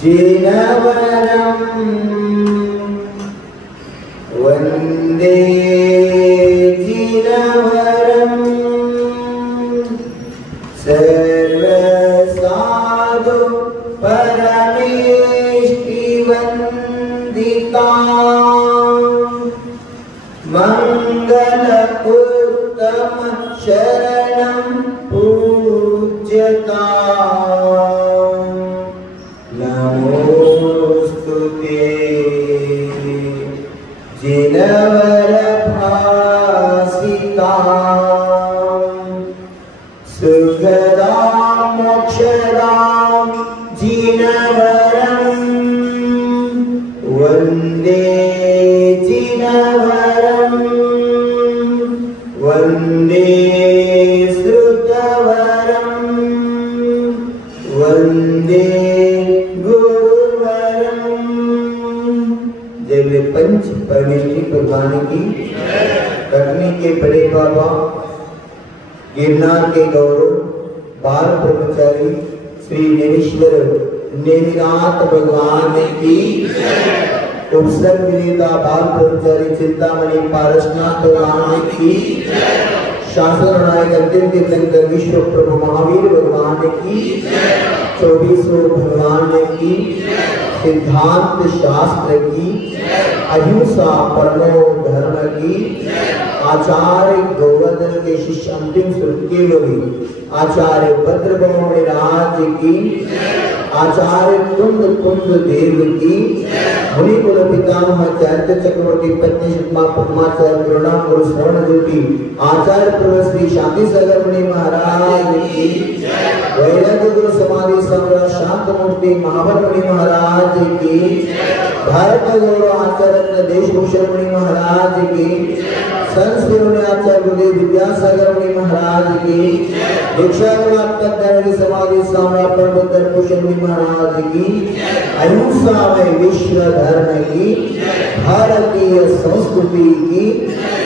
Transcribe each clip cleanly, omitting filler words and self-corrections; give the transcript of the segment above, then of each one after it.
जिनवरं वन्दे जिनवरं सर्वसाधु परमेष्टिवन्दितां मंगलपुत्तम शरणं पूज्यताम् नमोस्तुते जिनवरभासितां सुखदां मोक्षदां जिनवरं वन्दे जिनवरं वन्दे श्रुतवरं वन्दे गुरुवरं। जय पंच परमेष्टि भगवान की, कटनी के बड़े बाबा, गिरनार के गौरव, बाल ब्रह्मचारी श्री नेमीश्वर नेमिनाथ भगवान की, उपसर्ग विनेता बाल ब्रह्मचारी चिंतामणि पारसनाथ भगवान की, शासन नायक अंतिम तीर्थंकर विश्व प्रभु महावीर भगवान की, 24 भगवान की, सिद्धांत शास्त्र की, अहिंसा परमो धर्म की, आचार्य गोवर्धन के शिष्य अंतिम केवली आचार्य भद्रभवनी राज की, आचार्य तुंग देव की, मुनि कुल पितामह चैत्य चक्रवर्ती पत्नी सुषमा पद्माचार्य करुणा गुरु श्रवण ज्योति आचार्य प्रभु श्री शांति सागर मुनि महाराज की, वैराग्य गुरु समाधि सम्राट शांत मूर्ति महावर मुनि महाराज की, भारत गौरव आचार्य देशभूषण मुनि महाराज की, संस्कृत आचार्य गुरुदेव विद्यासागर मुनि महाराज की, दीक्षा समाधि सम्राट भूषण मुनि महाराज की, अहिंसा में विश्व धर्म की, भारतीय संस्कृति की,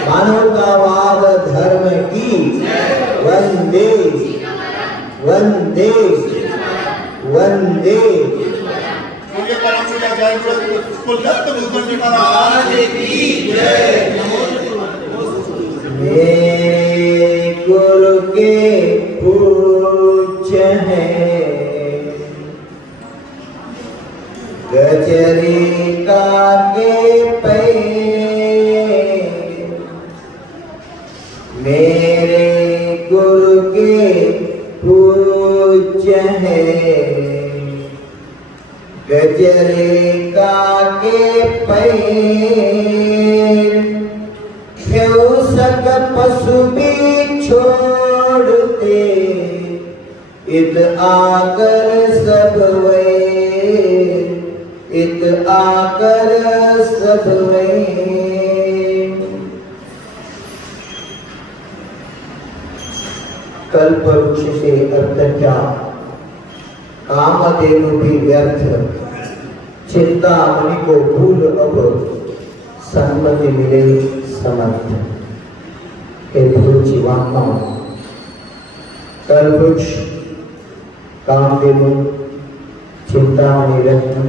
मानवतावाद धर्म की, वंदे वंदे वंदे मेरे गुरु के पूज्य हैं गजरिका के पैर, मेरे गुरु के पूज्य हैं गजरिका के पैर, क्यों सक पशु भी छोड़ते इत आकर सब वे, इत आकर सब वे। कल्प वृक्ष से अर्थ क्या, कामधेनु भी व्यर्थ, चिंता मणि को भूल अब सन्मति मिले समर्थ। हे भूल जीवात्मा, कल्प वृक्ष, कामधेनु, चिंतामणि रत्न,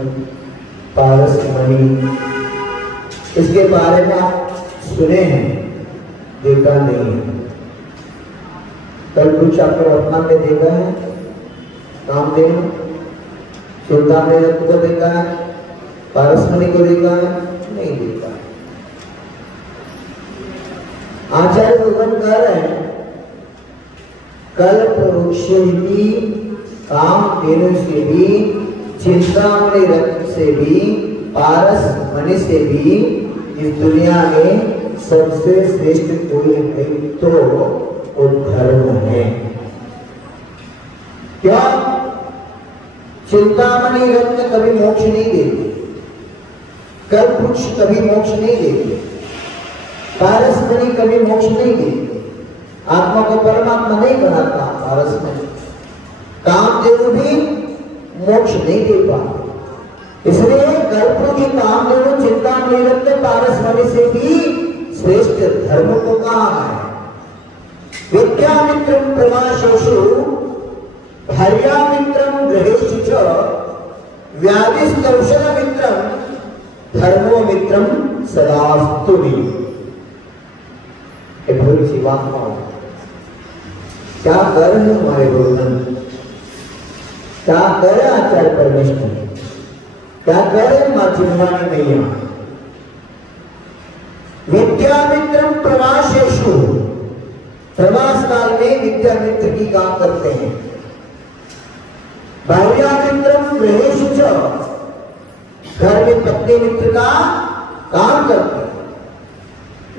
पारस मणि, इसके बारे में आप सुने हैं, देखा नहीं है। कल्प वृक्ष आपको अपना में देखा है, कामधेनु, चिंतामणि रत्न को देखा है, पारस मणि को देखा है, नहीं देखा है। आचार्य भगवान कह रहे हैं कल्प वृक्ष भी, कामधेनु से भी, चिंतामणि रत्न से भी, पारस मणि से भी इस दुनिया में सबसे श्रेष्ठ कोई है तो वो धर्म है। क्या? चिंतामणि रत्न कभी मोक्ष नहीं देते, कल्प वृक्ष कभी मोक्ष नहीं देते, पारस मणि कभी मोक्ष नहीं देते, आत्मा को परमात्मा नहीं बनाता पारस मणि, कामधेनु भी मोक्ष नहीं दे पाते। इसलिए कल्प की कामधेनु, चिंतामणि रत्न, पारस मणि से भी श्रेष्ठ धर्म को कहा है। विद्यामित्रं प्रमाशोषु भार्या मित्रम ग्रहेषु च व्याधिस्तौषध मित्रम धर्मो मित्रम सदास्तु मे। भूल जीवात्मा क्या कर रहे हमारे गुरुजन, क्या करे आचार्य परमेश्वर, क्या करे मां चिन्मयी मैया। विद्या मित्रम प्रवासेषु, प्रवास काल में विद्या मित्र की काम करते हैं। भार्या मित्रम गृहेषु च, घर में पत्नी मित्र का काम करते हैं।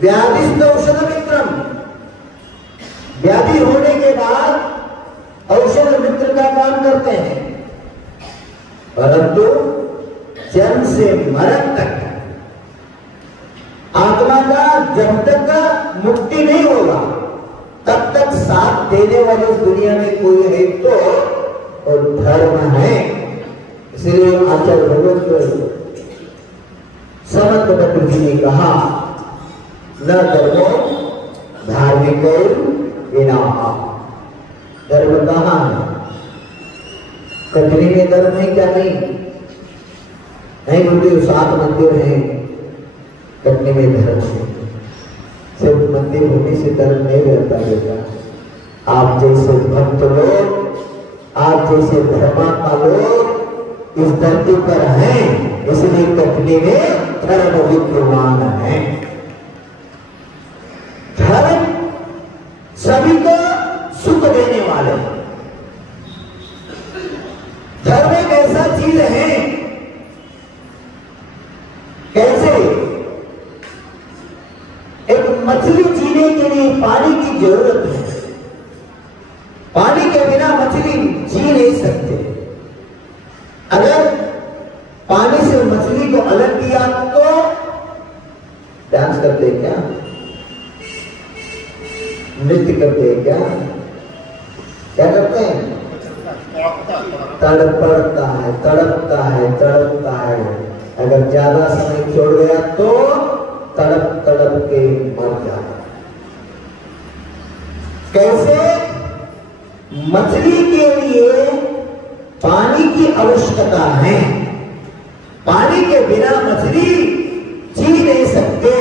व्याधिस्त औषध मित्रम, व्याधि होने के बाद औषध मित्र का काम करते हैं। परंतु जन्म से मरण तक आत्मा का जब तक मुक्ति नहीं होगा तब तक साथ देने वाले इस दुनिया में कोई है तो और धर्म है। इसलिए आचार्य भगवत समर्थ भट्ट जी ने कहा न धर्मो धार्मिक विना। धर्म कहाँ है? कटनी में धर्म है क्या? नहीं बोलते 7 मंदिर हैं कटनी में धर्म है। सिर्फ मंदिर होने से धर्म नहीं रहता बेटा। आप जैसे भक्त लोग, आप जैसे धर्मात्मा लोग इस धरती पर हैं, इसलिए कटनी में धर्म विद्यमान है। धर्म सभी को सुख देने वाले। धर्म एक ऐसा चीज है, कैसे एक मछली जीने के लिए पानी की जरूरत है। पानी के बिना मछली जी नहीं सकते। अगर पानी से मछली को अलग किया तो डांस करते हैं क्या? नृत्य करते हैं क्या? क्या करते हैं? तड़पड़ता है, तड़पता है, तड़पता है। अगर ज्यादा समय छोड़ गया तो तड़प तड़प के मर जाता। कैसे? मछली के लिए पानी की आवश्यकता है। पानी के बिना मछली जी नहीं सकते।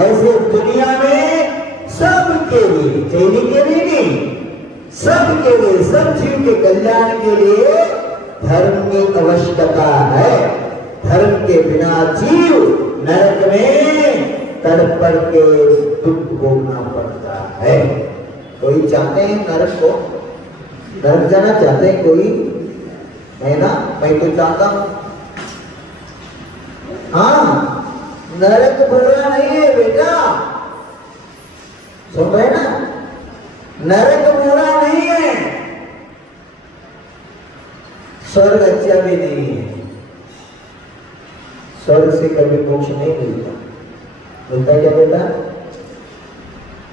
ऐसे दुनिया में सबके लिए, चैनी के लिए नहीं, सबके लिए, सब जीव के कल्याण के लिए धर्म की आवश्यकता है। धर्म के बिना जीव नरक में तड़पड़ के दुख भोगना पड़ता है। कोई चाहते हैं नरक को? नरक जाना चाहते हैं कोई? है ना? मैं तो चाहता हूं। हाँ, नरक बुरा नहीं है बेटा, सुन रहे ना? नरक बुरा नहीं है, स्वर्ग अच्छा भी नहीं है। स्वर्ग से कभी मोक्ष नहीं मिलता। मिलता क्या बेटा?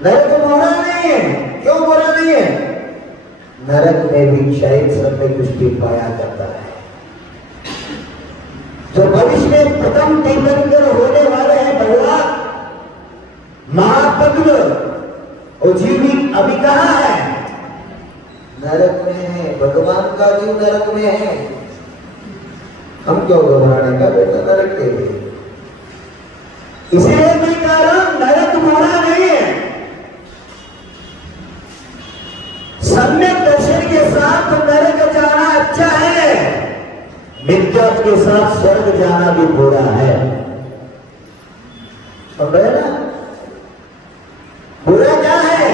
नरक बुरा नहीं है। क्यों बुरा नहीं है? नरक में भी शायद सब में कुछ भी पाया जाता है। जो भविष्य में प्रथम तीर्थंकर होने वाले हैं भगवान महापद्म, वो जीव अभी कहाँ है? नरक में है। भगवान का जीव नरक में है। हम क्यों घबराने का बेटा नरक के लिए? इसलिए मैं कह रहा हूं नरक बुरा नहीं है। सम्यक दर्शन के साथ नरक जाना अच्छा है, मिथ्या के साथ स्वर्ग जाना भी बुरा है। समझ रहे ना? बुरा क्या है?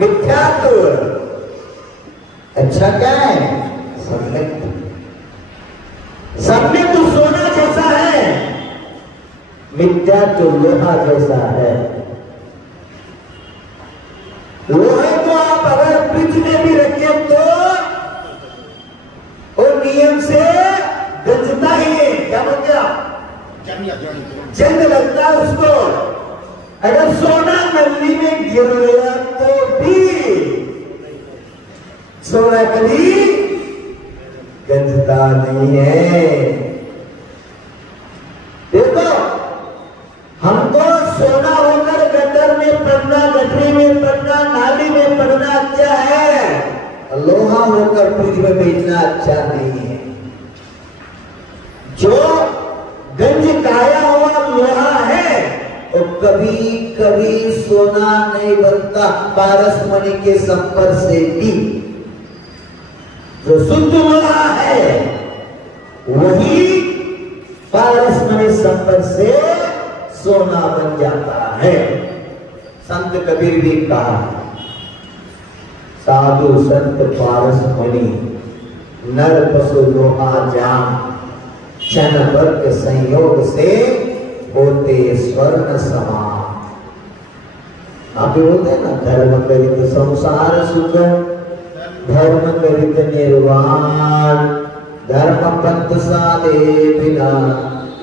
मिथ्यात्व। अच्छा क्या है? सम्यक। सम्यक तो सोना जैसा है, मिथ्या तो लोहा जैसा है। लोहे को आप अगर फ्रिज में भी रखे तो वो नियम से गंजता ही है। क्या बोल गया? जंग लगता है उसको। अगर सोना नली में गिर गया तो भी सोना कभी गंजता नहीं है। देखो, हमको सोना होकर गटर में पड़ना, गटरी में पड़ना, नाली में पड़ना क्या है? लोहा होकर में बेचना अच्छा नहीं है। जो गंज काया हुआ लोहा है वो कभी कभी सोना नहीं बनता पारसमणि के संपर्क से भी। जो शुद्ध लोहा है वही पारसमणि संपर्क से सोना बन जाता है। संत कबीर भी कहा, साधु संत पारसमणि नर पशु लोहा जान, क्षण भर के संयोग से होते स्वर्ण समान। आप बोलते हैं ना, धर्म करित संसार सुख, धर्म करित निर्वाण, धर्म पंथ साधे बिना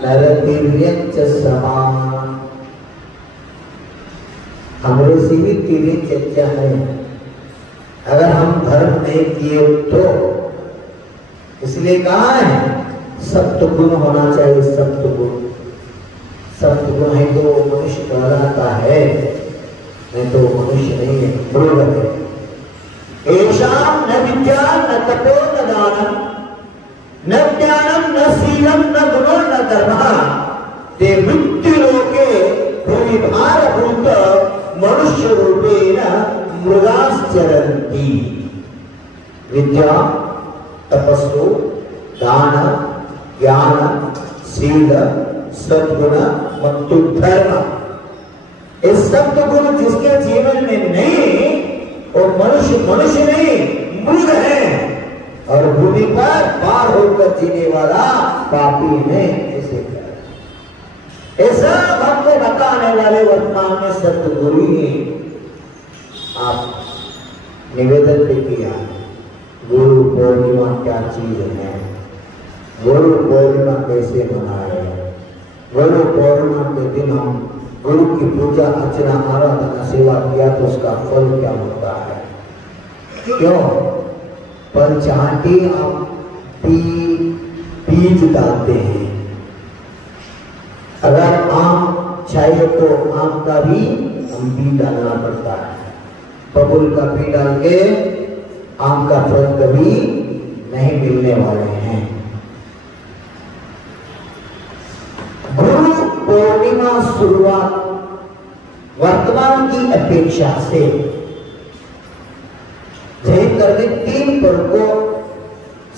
नर दिव्यंच समान। हमारे से भी तेरी चर्चा है, अगर हम धर्म नहीं किए तो, इसलिए कहा है सप्त गुण होना चाहिए। सप्त गुण, सप्त गुण है तो मनुष्य कहलाता है, नहीं तो मनुष्य नहीं है, मृग है। ऐशाम न विद्या न तपो न दानम न ज्ञानम न शीलम न गुणो न धर्मः ते मृत्यु लोके भूमिभारभूत मनुष्य रूपेण मृगाश्चरन्ति। विद्या, तपस्सु, दान, ज्ञान, शील, सद्गुण ಮತ್ತು धर्म, इस सप्त गुण जिसके जीवन में नहीं वो मनुष्य नहीं मृग है, और भूमि पर पार होकर जीने वाला पापी है। ऐसा हमको बताने वाले वर्तमान में सतगुरु ही। आप निवेदन भी किया, गुरु पूर्णिमा क्या चीज है, गुरु पूर्णिमा कैसे मनाए, गुरु पूर्णिमा के दिन हम गुरु की पूजा अर्चना आराधना सेवा किया तो उसका फल क्या होता है। क्यों? पंचाटी आप बीज डालते हैं। अगर आम चाहिए तो आम का भी हम बीज डालना पड़ता है। बबुल का बीज डाल के आम का फल कभी नहीं मिलने वाले हैं। गुरु पूर्णिमा शुरुआत वर्तमान की अपेक्षा से जैन करके 3 पर्व को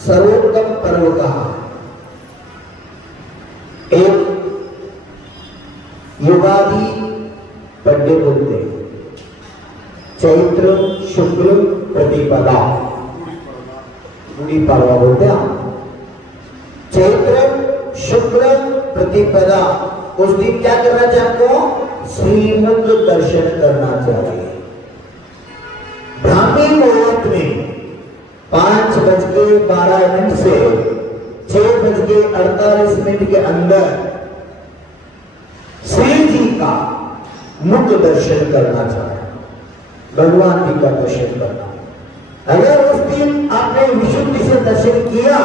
सर्वोत्तम पर्व कहा। एक युगादि बर्थडे बोलते, चैत्र शुक्ल प्रतिपदा गुड़ी पाड़वा बोलते हैं। चैत्र शुक्ल प्रतिपदा उस दिन क्या करना चाहिए आपको? श्रीमुख दर्शन करना चाहिए। ब्राह्मी मुहूर्त में 5:12 से 6:48 के अंदर श्री जी का मुख दर्शन करना चाहिए, भगवान जी का दर्शन करना। अगर उस दिन आपने विशुद्धि से दर्शन किया,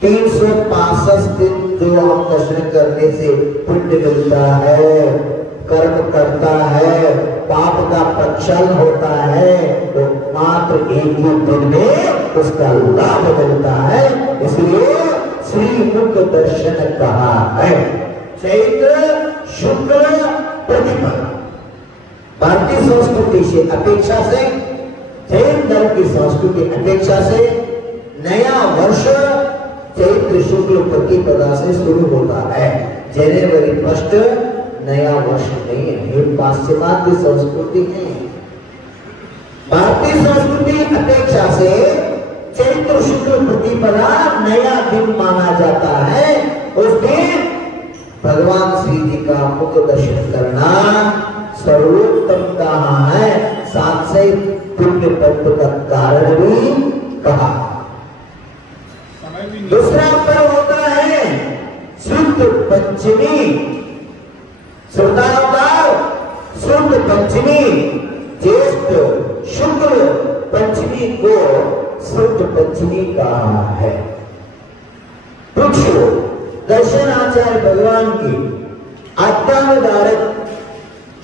365 दिन जो आप दर्शन करने से पुण्य मिलता है, कर्म करता है, पाप का प्रक्षालन होता है, तो मात्र एक ही दिन में उसका लाभ मिलता है। इसलिए श्री मुख दर्शन कहा है। चैत्र शुक्ल प्रतिपदा भारतीय संस्कृति से अपेक्षा से, जैन धर्म की संस्कृति अपेक्षा से नया वर्ष चैत्र शुक्ल प्रतिपदा से शुरू होता है। जनवरी 1 नया वर्ष नहीं है, पाश्चिमात्य संस्कृति है। भारतीय संस्कृति अपेक्षा से चैत्र शुक्ल प्रतिपदा नया दिन माना जाता है। उस दिन भगवान श्री जी का मुख दर्शन करना सर्वोत्तम कहा है, साथ से पुण्य तत्व का कारण भी कहा। दूसरा पर्व होता है शुद्ध पंचमी। श्रद्धावतार शुद्ध पंचमी, ज्येष्ठ शुक्ल पंचमी को शुद्ध पंचमी कहा है। पूछो दर्शन आचार्य भगवान की आज्ञानुधारक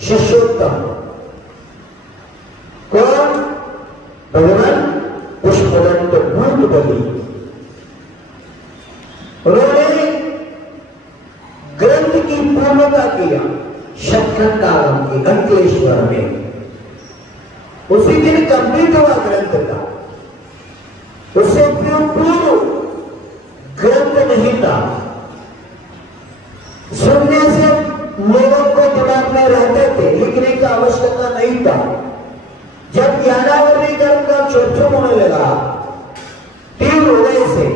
शिष्योत्तम कौन? भगवान पुष्पदंत भूप बली। उन्होंने ग्रंथ की पूर्णता किया शतखंडागम की अंकलेश्वर में। उसी दिन कंप्लीट हुआ ग्रंथ का। उससे पूर्व ग्रंथ नहीं था। सुनने से लोगों को दिमाग में रहते थे, लिखने का आवश्यकता नहीं था। जब ज्ञानावली कर्म का चोचम होने लगा, तीव्र उदय से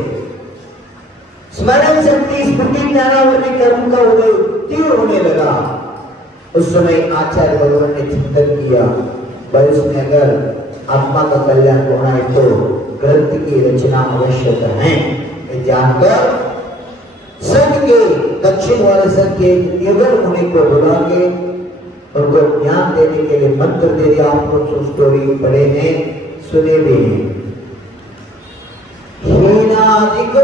स्मरण शक्ति स्फूर्ति ज्ञानावली कर्म का उदय तीव्र होने लगा, उस समय आचार्य भगवान ने चिंतन किया, भाई उसमें अगर आत्मा का कल्याण होना है तो ग्रंथ की रचना आवश्यक है। जानकर संघ के दक्षिण वाले संघ के युगल मुनि को बुला के उनको ज्ञान देने के लिए मंत्र दे दिया। आप लोग स्टोरी पढ़े हैं, सुने भी हैं। हीनादिक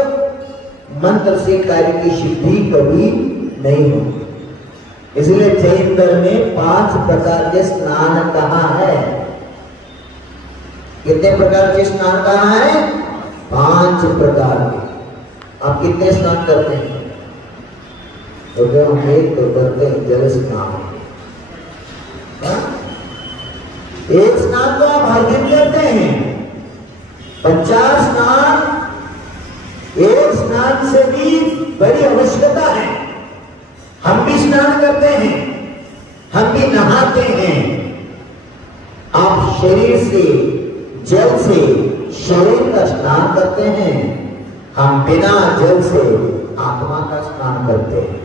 मंत्र से कार्य की सिद्धि कभी नहीं होती। इसलिए जैन धर्म में 5 प्रकार के स्नान कहाँ है? कितने प्रकार के स्नान कहाँ है? 5 प्रकार के। आप कितने स्नान करते हैं? तो हम एक तो करते हैं जल स्नान। एक स्नान तो आप हर दिन करते हैं। 50 स्नान एक स्नान से भी बड़ी आवश्यकता है। हम भी स्नान करते हैं, हम भी नहाते हैं। आप शरीर से जल से शरीर का स्नान करते हैं, हम बिना जल से आत्मा का स्नान करते हैं।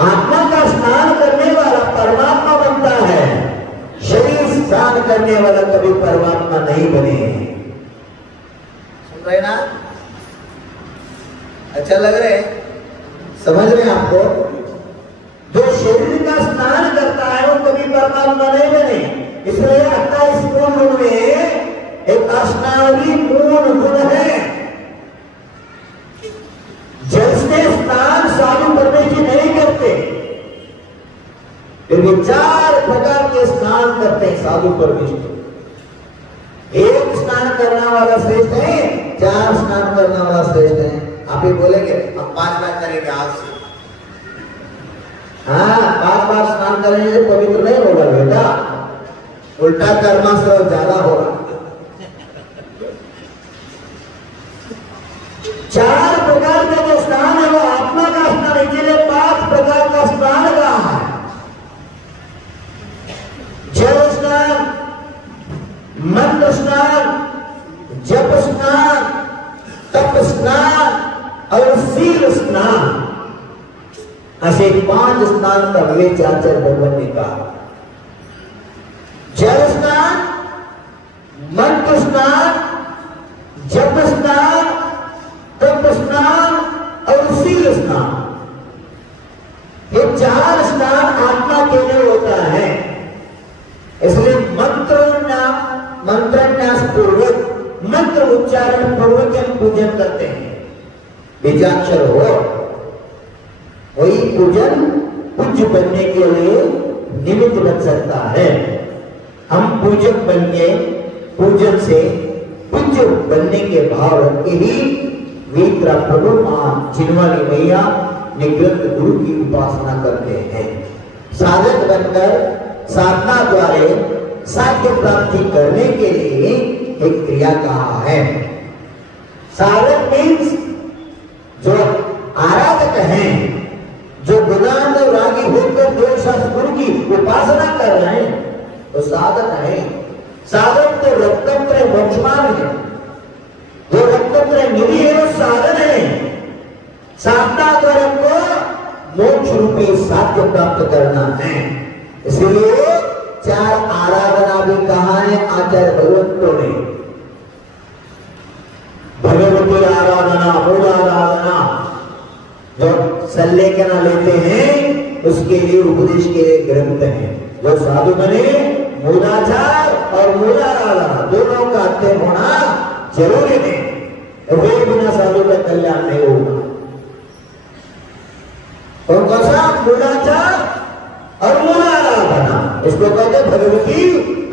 आत्मा का स्नान करने वाला परमात्मा बनता है, शरीर स्नान करने वाला कभी परमात्मा नहीं बने। सुन रहे ना? अच्छा लग रहे हैं? समझ रहे हैं आपको? जो शरीर का स्नान करता है वो कभी परमात्मा नहीं बने। इसलिए 28 गुण में एक स्नावली मूल गुण है। जल से स्नान साधु परमेश्वर नहीं करते, लेकिन 4 प्रकार के स्नान करते हैं साधु परमेश्वर। एक स्नान करने वाला श्रेष्ठ है, 4 स्नान करने वाला श्रेष्ठ है। आप ही बोलेंगे हम 5 बार करेंगे आज से। हाँ, 5 बार स्नान करने से पवित्र नहीं होगा बेटा, उल्टा कर्मा से ज्यादा होगा। 4 प्रकार का जो स्नान है वो आत्मा का स्नान है। इसलिए 5 प्रकार का स्नान रहा है। जल स्नान, मंत्र स्नान, जप स्नान, तप स्नान और शील स्नान, ऐसे 5 स्नान का विवेक आचार्य भगवान ने कहा। जल स्नान, मंत्र स्नान, जप स्नान, तप स्नान और शील स्नान, ये 4 स्नान आत्मा के लिए होता है। इसलिए मंत्रन्यास पूर्वक, मंत्र उच्चारण पूर्वक हम पूजन करते हैं। बीजाक्षर हो वही पूजन पूज्य बनने के लिए निमित्त बन सकता है। हम पूजक बन के पूजन से पूज्य बनने के भाव रख के ही वीतरा प्रभु मां चिन्हवाली मैया निग्रत गुरु की उपासना करते हैं। साधक बनकर साधना द्वारा साध्य प्राप्ति करने के लिए एक क्रिया कहा है। साधक मीन्स जो आराधक हैं, जो गुणांध रागी होकर देव शास्त्र गुरु की उपासना कर रहे हैं, तो साधक है। साधक तो रत्नत्रय मोक्षमान है, जो रत्नत्रय निधि है वो साधन है। साधना द्वारा को मोक्ष रूपी साध्य प्राप्त करना है। इसलिए 4 आराधना भी कहा है आचार्य भगवंतों ने। भगवती आराधना, मूल आराधना, जो सल्लेखना लेते हैं उसके लिए उपदेश के लिए ग्रंथ है। जो साधु बने मूलाचार और मूलाराधना दोनों का अध्ययन होना जरूरी है। वे बिना साधु का कल्याण नहीं होगा। और कैसा मूलाचार और मूलाराधना, इसको कहते भगवती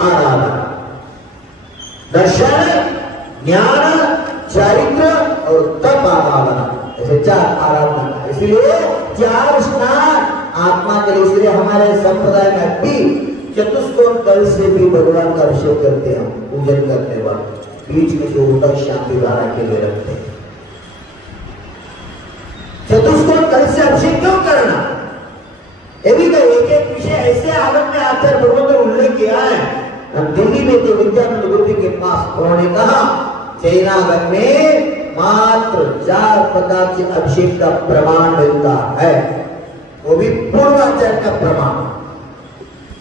आराधना। दर्शन, ज्ञान, चारित्र और तप आराधना, ऐसे 4 आराधना। इसलिए 4 स्नान आत्मा के लिए। इसलिए हमारे संप्रदाय में भी चतुष्कोण कल से भी भगवान का अभिषेक करते हैं, पूजन करते वक्त बीच में जो होता शांति धारा के लिए रखते हैं। चतुष्कोण कल से अभिषेक क्यों करना? ये भी एक एक विषय ऐसे आगम में आचार्य भगवान ने उल्लेख किया है। दिल्ली में तो विद्यानंद गुरुजी के पास उन्होंने कहा चैनागम में मात्र 4 प्रकार के अभिषेक का प्रमाण मिलता है, वो भी पूर्वाचार्य का प्रमाण।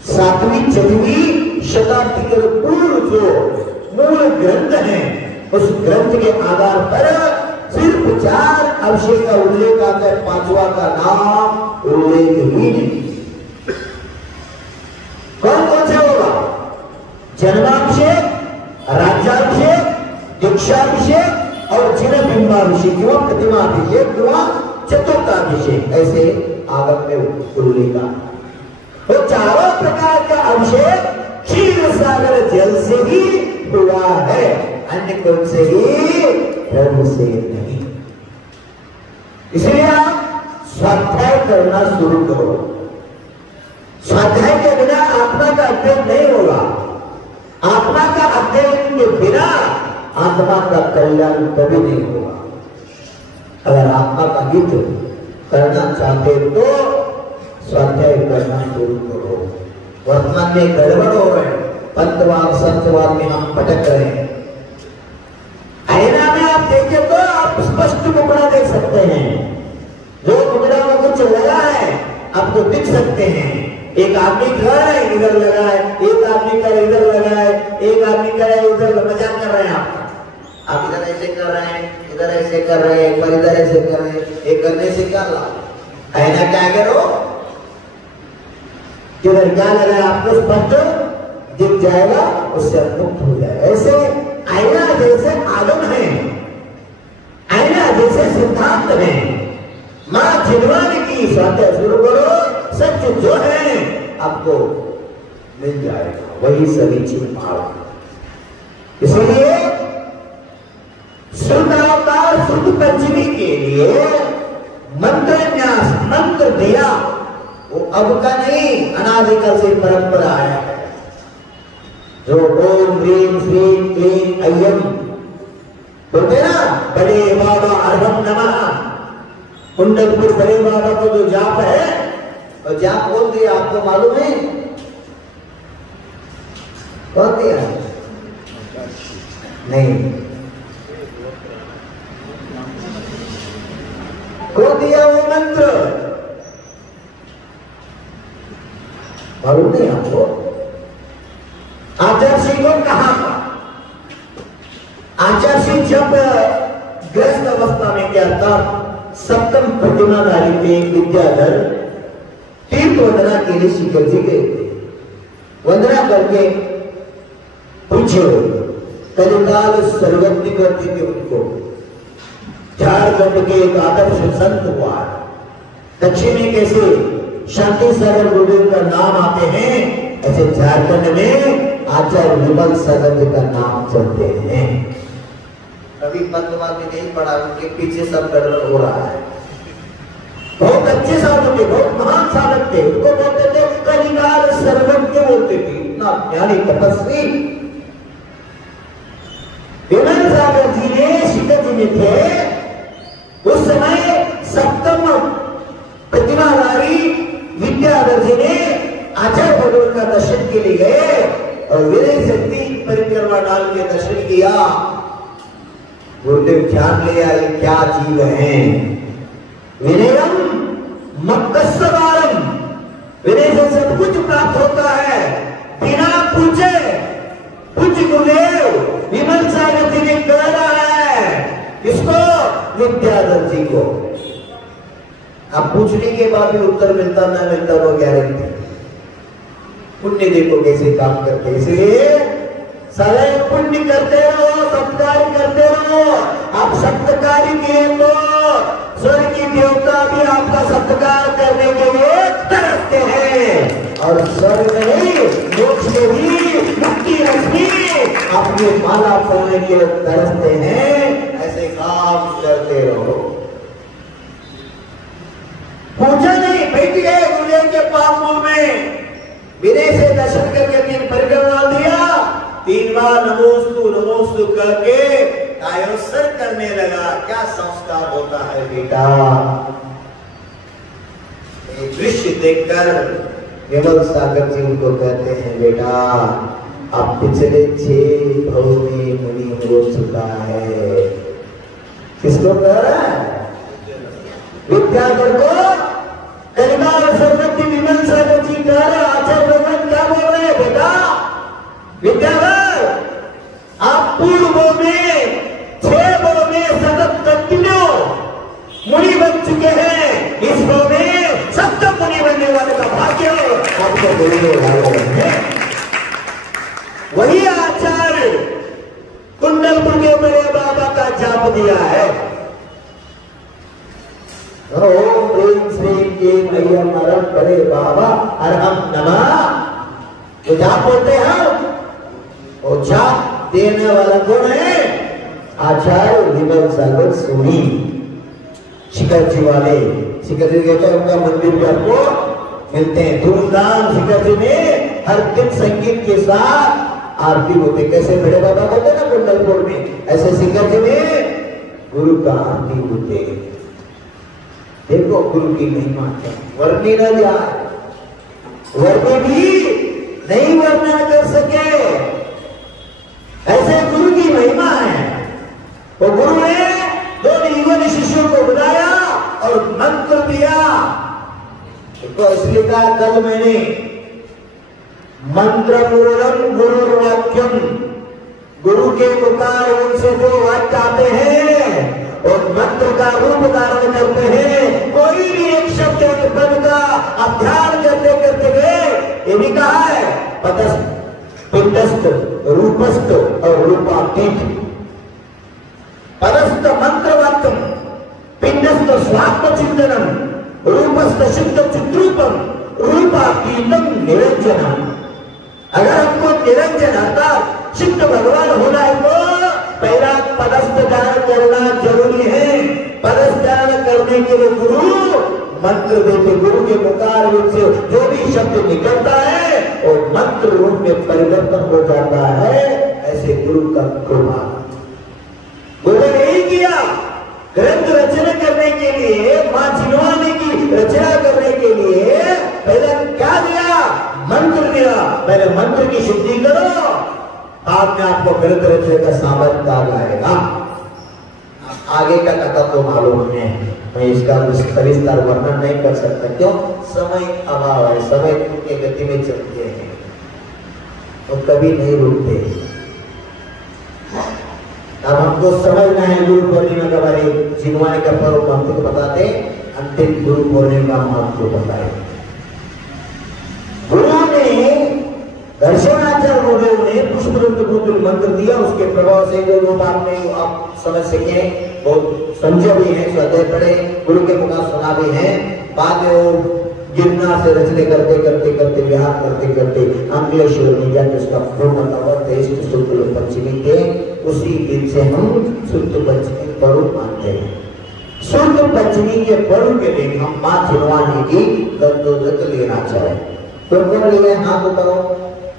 7वीं 6वीं शताब्दी के पूर्व जो मूल ग्रंथ है उस ग्रंथ के आधार पर सिर्फ 4 अभिषेक का उल्लेख आता है, 5वां का नाम उल्लेख ही नहीं। कौन कौन सा होगा? जन्माभिषेक, राज्याभिषेक, दीक्षाभिषेक और जिन बिंबाभिषेक व प्रतिमाभिषेक व चतुर्थाभिषेक, ऐसे आगम में उल्लेख आता। वो चारों प्रकार का अभिषेक क्षीर सागर जल से ही हुआ है, अन्य कौन से ही धर्म से नहीं। इसलिए आप स्वाध्याय करना शुरू करो। स्वाध्याय के बिना आत्मा का अध्ययन नहीं होगा। आत्मा का अध्ययन के बिना आत्मा का कल्याण कभी नहीं होगा। अगर आत्मा का हित करना चाहते तो स्वाध्याय करना शुरू करो। वर्तमान में गड़बड़ हो रहे, पंतवाद संतवाद में हम भटक रहे हैं। आईना में आप देखें तो आप स्पष्ट टुकड़ा देख सकते हैं। जो टुकड़ा में कुछ लगा है आपको दिख सकते हैं। एक आदमी खड़ा है इधर लगा है, एक आदमी का इधर लगा है, एक आदमी का इधर, मजाक कर रहे हैं आप इधर ऐसे कर रहे हैं, इधर ऐसे कर रहे हैं, एक बार इधर ऐसे कर रहे हैं, एक करने से क्या लाभ? आईना क्या करो, किधर क्या लगा है आपको स्पष्ट दिख जाएगा, उससे मुक्त हो जाएगा। ऐसे आईना जैसे आगम है, आईना जैसे सिद्धांत है। मां जिनवानी की स्वाध्याय शुरू करो, सच जो है आपको मिल जाएगा, वही सभी चीज मार्ग। इसलिए शुद्ध अवतार शुद्ध पंचमी के लिए मंत्र न्यास मंत्र दिया, वो अब का नहीं, अनादिकाल से परंपरा आया है। जो ओम ह्रीम श्रीम क्लीम अय्यम बोलते ना, बड़े बाबा अर्हम नमः, कुंडलपुर बड़े बाबा को जो जाप है, और जाप कौन दिया आपको मालूम है? कौन दिया? नहीं, कौन दिया वो मंत्र? मालूम नहीं आपको? आचार्य सिंह को कहा था? आचार्य सिंह जब ग्रस्त अवस्था में क्या था, सप्तम प्रतिमाधारी थे विद्याधर, तीर्थ वंदना के लिए शिखर जी गए थे। वंदना करके पूछो, कलिकाल सर्वज्ञ करते थे उनको। झारखंड के एक आदर्श संत हुआ, दक्षिण में कैसे शांति सागर गुरुदेव का नाम आते हैं, ऐसे झारखंड में आचार्य विमल सागर जी का नाम चलते हैं। कभी पंतवाद में नहीं पड़ा, उनके पीछे सब गड़बड़ हो रहा है। बहुत अच्छे साधक थे, बहुत महान साधक थे, उनको बोलते थे कलिकाल सर्वज्ञ बोलते थे, इतना ज्ञानी तपस्वी। विमल सागर जी ने शिखर जी में थे, उस समय सप्तम प्रतिमाधारी विद्याधर जी ने आचार्य भगवान का दर्शन के लिए गए और विनय शक्ति परिक्रमा डाल के दर्शन किया। गुरुदेव ध्यान लिया, ये क्या जीव है? विनयम मक्कसवारम, विनय से सब कुछ प्राप्त होता है बिना पूछे। पूज्य गुरुदेव विमल सागर जी ने कह रहा है, किसको? विद्याधर जी को। अब पूछने के बाद भी उत्तर मिलता ना मिलता वो गारंटी। पुण्य देखो कैसे काम करते, इसलिए सारे पुण्य करते रहो, सत्कार करते रहो। आप सत्कारी किए तो स्वर्ग की देवता भी आपका सत्कार करने के लिए तरसते हैं, और स्वर्ग नहीं मोक्ष में भी मुक्ति रश्मि आपकी माला खोलने के लिए तरसते हैं। प्रणाम करते रहो। पूछा नहीं, बैठ गए गुरुदेव के पादमूल में, विनय से दर्शन करके 3 परिक्रमा दिया, 3 बार नमोस्तु करके कायोत्सर्ग करने लगा। क्या संस्कार होता है बेटा। ये दृश्य देखकर विमल सागर जी उनको कहते हैं, बेटा अब पिछले 6 भव में मुनि हो चुका है। किसको कह रहा है? विद्याधर को। कलिकाल सरस्वती विमल सागर जी कह रहे, आचार्य भगवान क्या बोल रहे हैं? बेटा विद्याधर, आप पूर्व भव में 6 भव में सतत कंटिन्यू मुनि बन चुके हैं। इस भव में सप्तम मुनि बनने वाले का भाग्य आपको मिलने वाला है। वही आचार्य कुंडलपुर के बड़े बाबा का जाप दिया है। ओम ह्रीं श्रीं क्लीं ऐयम नमः बड़े बाबा अरहम नमः। जो जाप बोलते हैं वो जाप देने वाला कौन है? आचार्य विमल सागर सोनी, शिखर जी वाले। शिखर जी कहते हैं उनका मंदिर में आपको मिलते हैं धूमधाम। शिखर जी में हर दिन संगीत के साथ आरती होते। कैसे बड़े बाबा होते ना कुंडलपुर में, ऐसे शिखर जी में गुरु का आरती होते। देखो गुरु की महिमा क्या, वर्णि न जाए, वर्णि भी नहीं वर्णन कर सके, ऐसे गुरु की महिमा है। तो गुरु ने 2 युगल शिष्यों को बुलाया और मंत्र दिया। तो इसलिए कहा कल मैंने, मंत्र मूलम गुरु वाक्यम, गुरु के मुखार उनसे जो वाक्य आते हैं और मंत्र का रूप धारण करते हैं। कोई भी एक शब्द एक पद का अध्ययन करते करते गए। ये भी कहा है पदस्थ, पिंडस्थ, रूपस्थ और रूपातीत। पदस्थ मंत्र वाक्यम, पिंडस्थ स्वात्म चिंतनम, रूपस्थ शुद्ध चित्रूपम, रूपातीतम निरंजनम। अगर हमको निरंजन अर्थात शुद्ध भगवान होना है तो पहला पदस्थ धारण करना जरूरी है। पदस्थ धारण करने के लिए गुरु मंत्र देते। गुरु के मुखार रूप से जो भी शब्द निकलता है और मंत्र रूप में परिवर्तन हो जाता है। ऐसे गुरु का कृपा। गुरु ने यही किया। ग्रंथ रचना करने के लिए, मां छिनवाने की रचना करने के लिए पहले क्या दिया? मंत्र दिया। पहले मंत्र की शुद्धि करो, बाद में आपको ग्रंथ रचने का सामर्थ्य आ जाएगा। आगे का कथा तो मालूम है, मैं इसका सविस्तार वर्णन नहीं कर सकता। क्यों? समय अभाव है। समय के गति में चलते हैं तो कभी नहीं रुकते। अब हमको समझना है गुरु पूर्णिमा के बारे में। जिनवाने का पर्व हमको बताते, अंतिम गुरु पूर्णिमा महत्व बताए। गुरु ने दर्शनाचार्य गुरुदेव ने पुष्पदंत मंत्र दिया। उसके प्रभाव से जो लोग आप समझ सके, बहुत समझे भी हैं, स्वाध्याय पढ़े, गुरु के मुखा सुना भी हैं। बाद में वो गिरनार से रचने करते करते करते विहार करते करते अंकलेश्वर में जाकर उसका पूर्ण शुक्ल पंचमी थे। उसी दिन से हम शुद्ध पंचमी पर्व मानते हैं। शुद्ध पंचमी के पर्व के दिन हम मां छिनवानी की दत्तोदत्त लेना चाहें तो कौन लिए? हाथ उठाओ।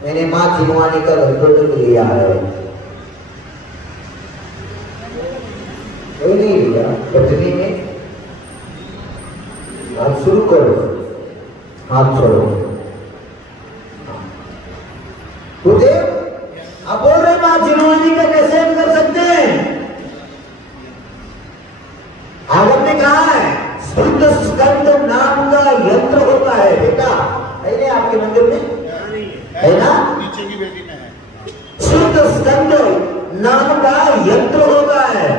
मैंने मां छिनवानी का दत्तोदत्त लिया है। कोई नहीं लिया? पंचमी में आप शुरू करो, हाथ छोड़ो। गुरुदेव आप बोल रहे मां छिनवानी का कैसे हम कर सकते हैं? आगम ने कहा है शुद्ध स्कंद नाम का यंत्र होता है। बेटा है आपके मंदिर में? है ना? नीचे की बेटी में है। शुद्ध स्कंद नाम का यंत्र होता है।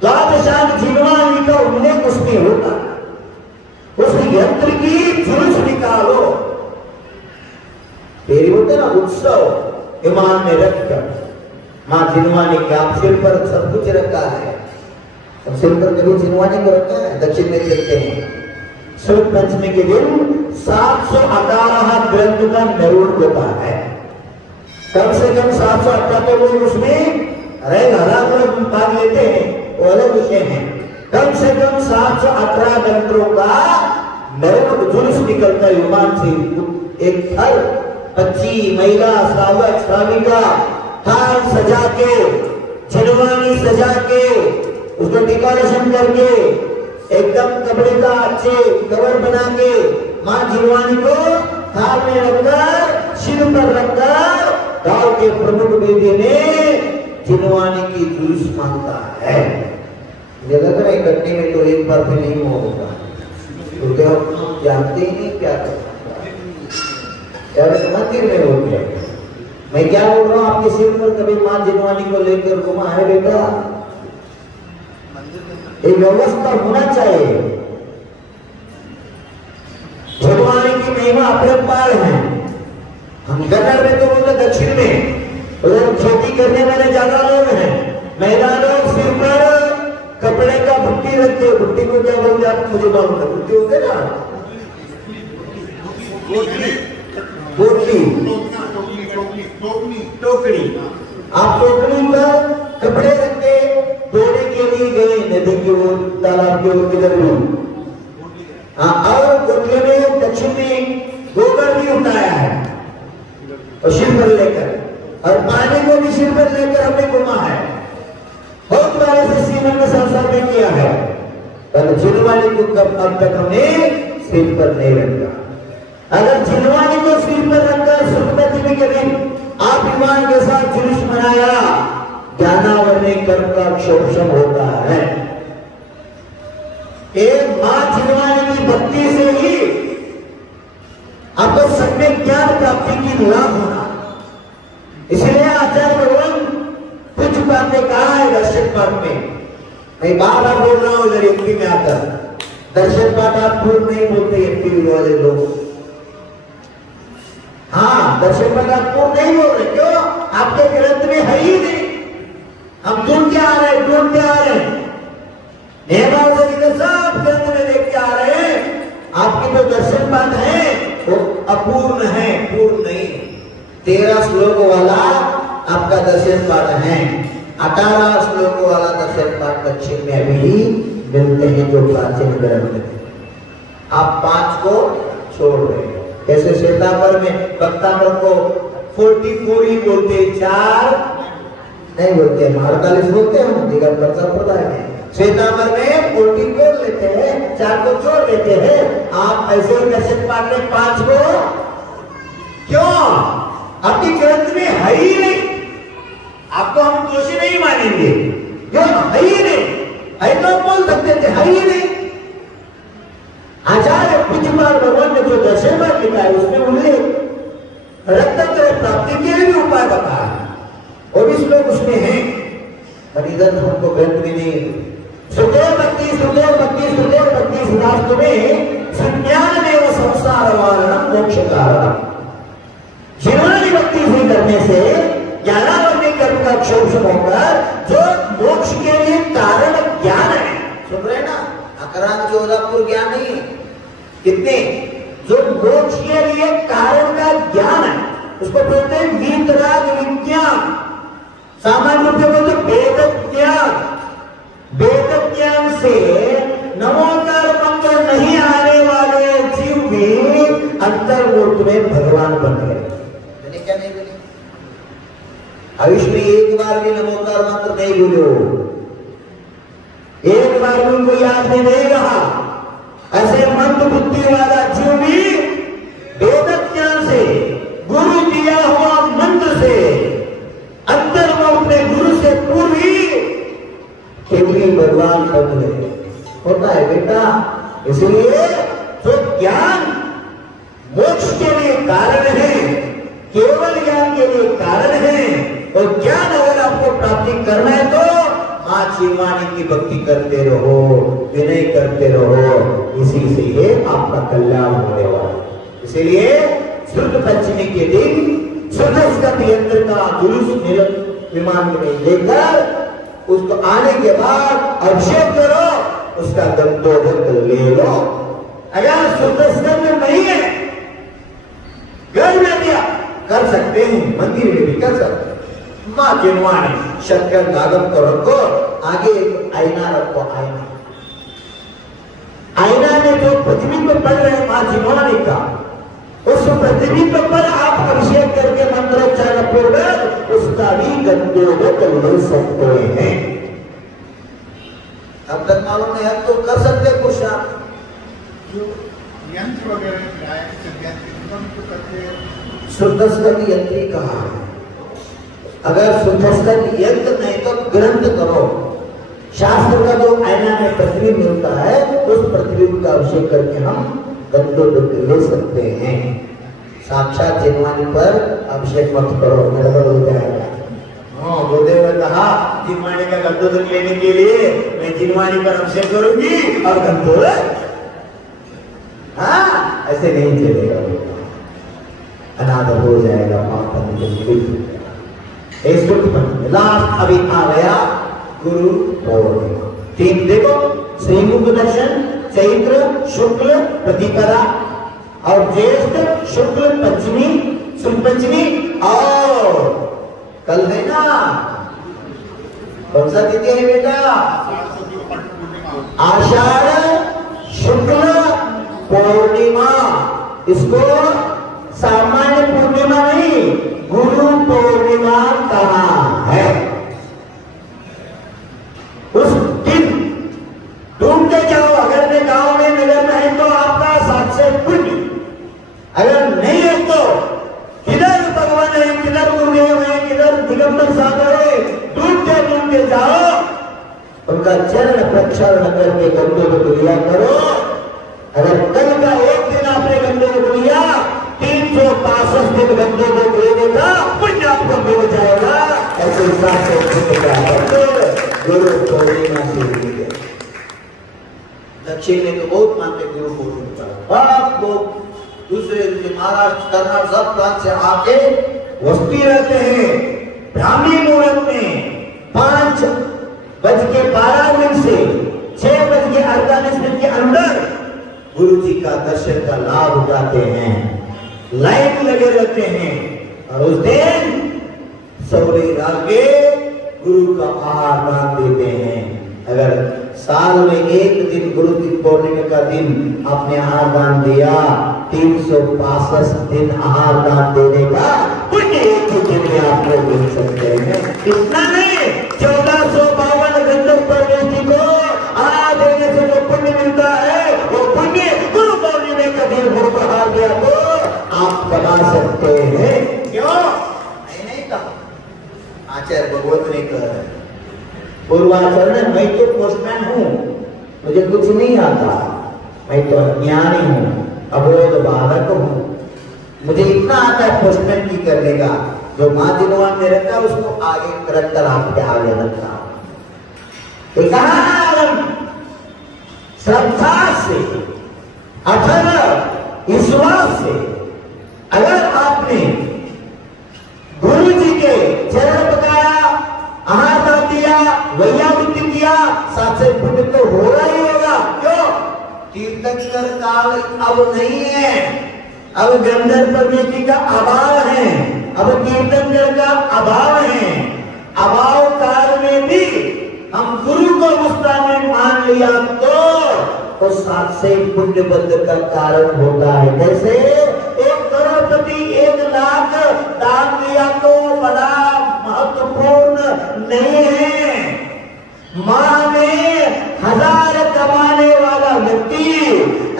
द्वादशांग छिनवानी का उल्लेख उसमें होता है। उस यंत्र की जुलूस निकालो। तेरी होते ना उत्सव ईमान में रखकर मां छिनवानी के आप सिर पर सब कुछ रखा है। सिर पर कभी छिनवानी को रखा है? दक्षिण में चलते हैं। शुद्ध पंचमी के दिन 718 ग्रंथ का निरूपण होता है। कम से कम 718 लोग उसमें रहेगा, भाग लेते हैं। वो अलग विषय है। कम से कम 718 गंत्रों का नरम जुलूस निकलता है विमान से। एक थल, बच्ची, महिला, श्रावक, श्राविका थाल सजा के, झिलवानी सजा के, उसको डेकोरेशन करके, एकदम कपड़े का अच्छे कवर बना के मां झिलवानी को थाल में रखकर, सिर पर रखकर गांव के प्रमुख बेटे ने झिलवानी की जुलूस मांगता है। जगत में इकट्ठे में तो एक बार भी नहीं होगा, क्योंकि हम जानते ही नहीं क्या करना है। मंदिर में हो गया। मैं क्या बोल रहा हूँ, आपके सिर पर कभी मां झिलवानी को लेकर घुमा है बेटा? एक व्यवस्था होना चाहिए। झिलवानी की महिमा अपरंपार है। हम कन्नड़ में तो बोलते, दक्षिण में उधर खेती करने वाले ज्यादा लोग हैं। महिला लोग सिर पर कपड़े का भुट्टी रखते हैं। भुट्टी को क्या बोलते हैं आप मुझे मालूम है? भुट्टी होते ना, टोकरी। आप टोकरी पर कपड़े रखते धोने के लिए गए नदी की ओर, तालाब की ओर, किधर भी। और गोटले में दक्षिण में गोबर भी उठाया है और सिर पर लेकर, और पानी को भी सिर पर लेकर हमने घुमा है। बहुत बार से सीमन में संसार में किया है, पर झिलवानी को कब अब तक हमने सिर पर नहीं रखा। अगर झिलवानी को सिर पर रखकर सुखपति के दिन आप ईमान के साथ जुलूस मनाया, ज्ञानावर ने कर्म का शोषण होता है। एक मां झिलवानी की भक्ति से ही आपको सम्यक ज्ञान प्राप्ति की लाभ होना। इसलिए आचार्य भगवान कुछ बातें कहा है दर्शन पाठ में। मैं बार बार बोल रहा हूं इधर एमपी में आकर, दर्शन पाठ आप पूर्ण नहीं बोलते एमपी वाले लोग। हाँ, दर्शन पाठ आप पूर्ण नहीं बोल रहे, क्यों? आपके ग्रंथ में है ही नहीं। हम ढूंढ के आ रहे हैं, ढूंढ के आ रहे हैं, सब ग्रंथ में लेके आ रहे हैं। आपके जो दर्शन पाठ है वो अपूर्ण है, पूर्ण नहीं। 13 श्लोकों वाला आपका दर्शन पाठ है। 18 श्लोकों वाला दर्शन पाठ दक्षिण में अभी मिलते हैं जो प्राचीन ग्रंथ में। आप 5 को छोड़ रहे हैं। जैसे श्वेतांबर में भक्तांबर को 44 ही बोलते, 4 नहीं बोलते, 48 बोलते हैं हम दिगंबर संप्रदाय में। श्वेतांबर में 44 लेते हैं, 4 को छोड़ देते हैं। आप ऐसे ही दर्शन पाठ में 5 को क्यों? आपकी ग्रंथ में है ही नहीं। आपको हम दोषी नहीं मानेंगे, क्यों? है ही नहीं। है तो बोल सकते थे, है ही नहीं। आचार्य पूज्यपाल भगवान ने जो दर्शन पाठ लिखा है उसमें उल्लेख रत्नत्रय प्राप्ति के लिए भी उपाय बताया है, और भी श्लोक उसमें है, पर इधर हमको ग्रंथ में नहीं। सुदेव भक्ति, सुदेव भक्ति, सुदेव भक्ति शास्त्र में संज्ञान में वो संसार वारणम मोक्ष कारण। झिलवानी भक्ति से करने से ज्ञानावरणी कर्म का शोषण होकर जो मोक्ष के लिए कारण ज्ञान है, सुन रहे ना? अकरान जोधापुर ज्ञान नहीं है, कितने जो मोक्ष के लिए कारण का ज्ञान है उसको बोलते हैं वीतराग विज्ञान। सामान्य रूप से बोलते वेद ज्ञान। वेद ज्ञान से नमोकार मंत्र नहीं आने वाले जीव भी अंतर्मूर्त में भगवान बन गए। क्या नहीं बने? आयुष में एक बार भी नमोकार मंत्र नहीं बोलो, एक बार भी उनको याद में नहीं रहा। ऐसे मंत्र बुद्धि वाला जीव भी वेद ज्ञान से, गुरु दिया हुआ मंत्र से, अंतर्मुख में गुरु से पूर्व ही केवली भगवान बन गए। होता है बेटा। इसलिए जो ज्ञान मोक्ष के लिए कारण है, केवल ज्ञान के लिए कारण है, और ज्ञान अगर आपको प्राप्ति करना है तो मां झिलवानी की भक्ति करते रहो, विनय करते रहो, इसी से ये आपका कल्याण होने वाला। इसीलिए शुद्ध पंचमी के दिन शुद्ध यंत्र का जुलूस विमान में लेकर उसको आने के बाद अभिषेक करो, उसका दंडोदंड ले लो। अगर शुद्ध स्कंद नहीं है, घर में दिया कर सकते हैं, मंदिर में भी कर सकते हैं, माँ जिनवानी शक्कर गागम को रखो, आगे एक आईना रखो। आईना आईना में जो प्रतिबिंब पड़ रहे हैं माँ जिनवानी का, उस प्रतिबिंब पर आप अभिषेक करके मंत्रोच्चारण पूर्वक उसका भी गंधोदक ले सकते हैं। अब तक मालूम नहीं, अब तो कर सकते कुछ आप। जो यंत्र वगैरह करके शुद्धस्कंद यंत्री कहा है। अगर शुद्धस्कंद यंत्र नहीं तो ग्रंथ करो। शास्त्र का जो आईना में प्रतिबिंब मिलता है, उस प्रतिबिंब का अभिषेक करके हम गंधोदक ले सकते हैं। साक्षात जिनवानी पर अभिषेक मत करो, गड़बड़ हो जाएगा। गुरुदेव ने कहा जिनवानी का गंधोदक लेने के लिए मैं जिनवानी पर अभिषेक करूंगी और गंधोदक, हाँ ऐसे नहीं चलेगा, अनादर हो जाएगा, पाप लास्ट अभी आ गया गुरु पौर्णिमा। तीन देखो, श्रीमुख दर्शन, चैत्र शुक्ल प्रतिपदा और ज्येष्ठ शुक्ल पंचमी, शुक्ल पंचमी, और कल है ना कौन सा तिथि है बेटा? आषाढ़ शुक्ल पूर्णिमा। इसको सामान्य पूर्णिमा नहीं, गुरु पूर्णिमा कहा है। उस दिन ढूंढते जाओ, अगर मैं गांव में नगर में है तो आपका 700 पुण्य, अगर नहीं है तो किधर भगवान है, किधर गुरुदेव है, किधर दिगंबर सागर है, ढूंढते ढूंढते जाओ, उनका चरण प्रक्षालन करके गंधोदक लिया करो। अगर कल का एक दिन आपने गंधोदक लिया, 365 दिन गंधोदक लेने का पुण्य आपको मिल जाएगा। ऐसे हिसाब से गुरु पूर्णिमा से दक्षिण में तो बहुत मानते गुरु पूर्णिमा। अब लोग दूसरे महाराष्ट्र कर्नाटक सब प्रांत से आके वस्ती रहते हैं। ब्राह्मी मुहूर्त में 5:12 से 6:48 के अंदर गुरु जी का दर्शन का लाभ उठाते हैं, लाइन लगे रहते हैं, और उस दिन सौरे डाल के गुरु का आहार दान देते हैं। अगर साल में एक दिन गुरु की पूर्णिमा का दिन आपने आहार दान दिया, 365 दिन आहार दान देने का पुण्य एक ही दिन में आप लोग मिल सकते हैं। इतना नहीं, 1452 गंधर्व परमेष्ठी को आहार देने से जो पुण्य मिलता है, वो पुण्य गुरु पौर्णिमा का दिन गुरु को आहार दिया तो आप कमा सकते हैं। क्यों नहीं कहा? आचार्य भगवत ने कहा, पूर्वाचरण मैं तो पोस्टमैन हूँ, मुझे कुछ नहीं आता, मैं तो अज्ञानी हूँ, अबोध बालक हूँ, मुझे इतना आता है पोस्टमैन की करने का, जो माँ जिनवान में रहता है उसको आगे रख कर आपके आगे रखता। श्रद्धा से, अथर्व विश्वास से अगर आपने गुरु जी के चरण पकाया, आहार दान दिया, वैयावृत्ति किया, 700 पुण्य तो होगा ही होगा। क्यों? तीर्थंकर काल अब नहीं है, अब गंधर्व परमेष्ठी का अभाव है, अब तीर्थंकर का अभाव है। अभाव काल में भी हम गुरु को मुस्ता में मान लिया तो 700 पुण्य बंध का कारण होता है। जैसे 1 करोड़पति 1 लाख दान दिया तो बड़ा महत्वपूर्ण नहीं है। माँ में 1000 कमाने वाला व्यक्ति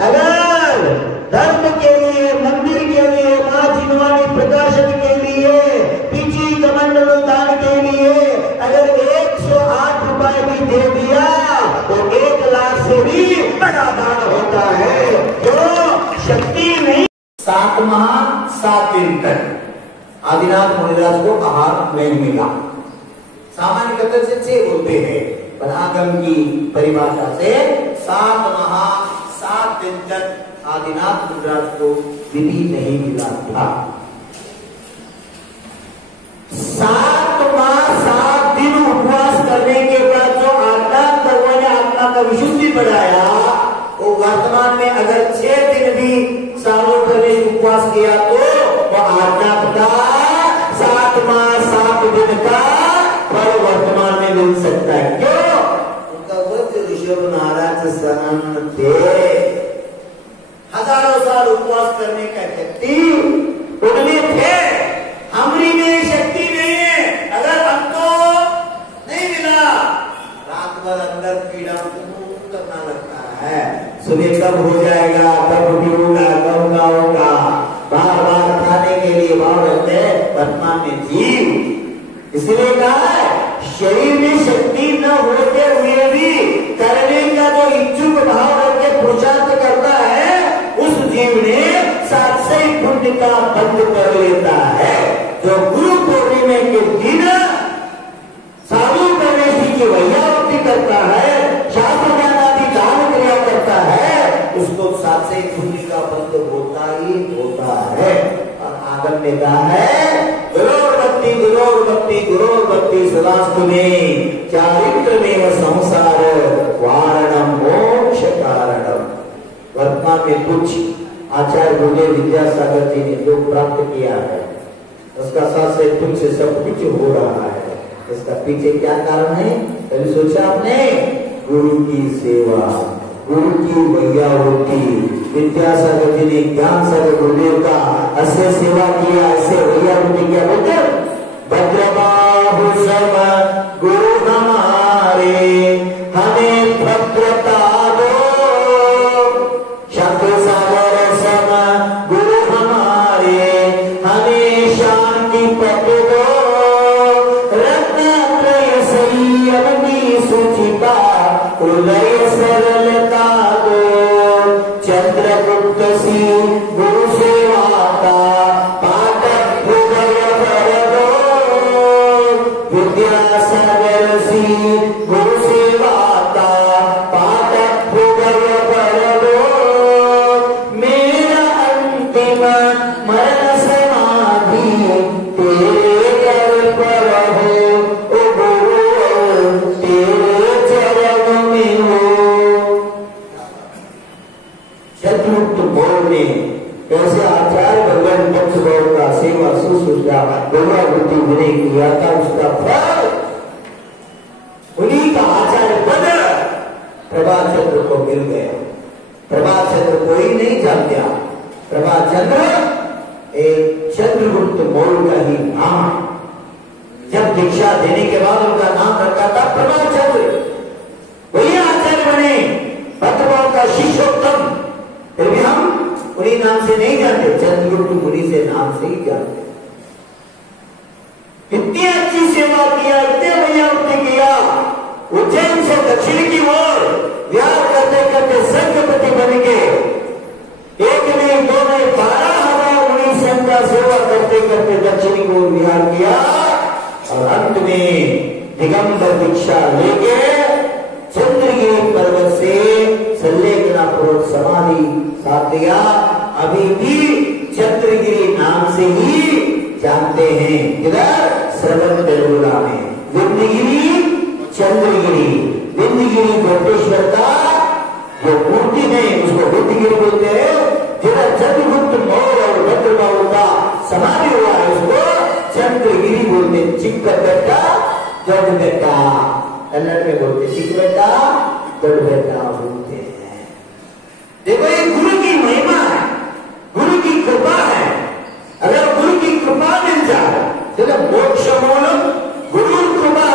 अगर धर्म के लिए, मंदिर के लिए, माँ जिनवानी प्रकाशन के लिए, पीछी कमंडल दान के लिए अगर 108 रुपए भी दे दिया तो 1 लाख से भी बड़ा दान होता है। जो शक्ति नहीं, 7 माह 7 दिन तक आदिनाथ मुनिदास को आहार नहीं मिला। सामान्य कथन से 6 बोलते हैं, पर आगम की परिभाषा से 7 माह 7 दिन तक आदिनाथ मुनिदास को विधि नहीं मिला था। 7 माह 7 दिन उपवास करने के बाद जो आत्मा भगवान ने आत्मा का विशुद्धि बढ़ाया, वो वर्तमान में अगर 6 दिन भी सालों प्रवेश उपवास किया तो वो आत्मा का 7 माह 7 दिन का नहीं मिल सकता। क्यों? उनका वज्र ऋषभ महाराज समान थे। हजारों साल उपवास करने का शक्ति उनमें थे, हमारी में शक्ति नहीं है। अगर हमको नहीं मिला, रात भर अंदर कीड़ा करना लगता है, सुबह कब हो जाएगा, कब होगा, कब का होगा, बार बार खाने के लिए भाव रखते वर्तमान में जीव। इसलिए कहा है शरीर में शक्ति न होते हुए भी करने का जो इच्छुक भाव रख के पुरुषार्थ करता है, उस जीव ने साथ से पुण्य का बंद कर लेता है। जो गुरु पूर्णिमा के दिन साधु गणेश जी की वैयावृत्ति करता है, शास्त्र ज्ञान आदि दान क्रिया करता है, उसको साथ से पुण्य का बंद होता ही होता है। और आगम ने कहा है गुरोर भक्ति गुरोर भक्ति गुरोर भक्ति सदास्तु में चारित्र में संसार वारणम मोक्ष कारणम। वर्तमान में कुछ आचार्य गुरुदेव विद्यासागर जी ने जो प्राप्त किया है, उसका साथ से तुमसे सब कुछ हो रहा है। इसका पीछे क्या कारण है? कभी सोचा आपने? गुरु की सेवा, गुरु की वैयावृत्ति। विद्यासागर जी ने ज्ञान सागर गुरुदेव का ऐसे सेवा किया, ऐसे वैयावृत्ति किया। बोलते भद्रबाहु सम गुरु हमारे, हमें भद्रता दो। शब्द सागर सम गुरु हमारे, हमें शांति पद दो। सुचिता हृदय सरलता दो। चंद्रगुप्त सी गुरु सेवा का पाठक हृदय भर दो। विद्यासागर सी गुरु सेवा का पाठक हृदय भर दो। मेरा अंतिम मरण समाधि तेरे कर पर हो। कैसे आचार्य भगवान पक्ष गौर का सेवा सुश्रूषा वैयावृत्ति विनय किया था, उसका फल उन्हीं का आचार्य पद प्रभाचंद्र को मिल गया। प्रभाचंद्र कोई नहीं जानता, प्रभाचंद्र एक चंद्रगुप्त मौर्य का ही नाम। जब दीक्षा देने के बाद उनका नाम रखा था प्रभाचंद्र, वही आचार्य बने, भद्रभाव का शिष्योत्तम। फिर भी हम उन्हीं नाम से नहीं जानते, चंद्रगुप्त मुनि से नाम से ही जानते। इतनी अच्छी सेवा किया, इतने वैयावृत्ति किया, उज्जैन से दक्षिण की ओर विहार करते करते संघपति बन के एक नहीं दो नहीं 12,000 मुनि संघ का सेवा करते करते दक्षिण की ओर विहार किया। और अंत में दिगंबर दीक्षा लेके चंद्रगिरी पर्वत से संलेखना पूर्वक समाधि साध लिया। अभी भी चंद्रगिरी नाम से ही जानते हैं। इधर श्रवण बेलगोला में विंध्यगिरी, चंद्रगिरी, विंध्यगिरी कोटेश्वर का जो मूर्ति है उसको विंध्यगिरी बोलते हैं। जिधर चंद्रगुप्त मौर्य और भद्रबाहु का समाधि हुआ है उसको चंद्रगिरी बोलते हैं। चिक्क बेटा जड़ बेटा, कन्नड़ में बोलते चिक्क बेटा जड़ बेटा बोलते हैं। देखो ये गुरु की महिमा है, गुरु की कृपा है। अगर गुरु की कृपा मिल जाए तो मोक्ष मूल गुरु कृपा,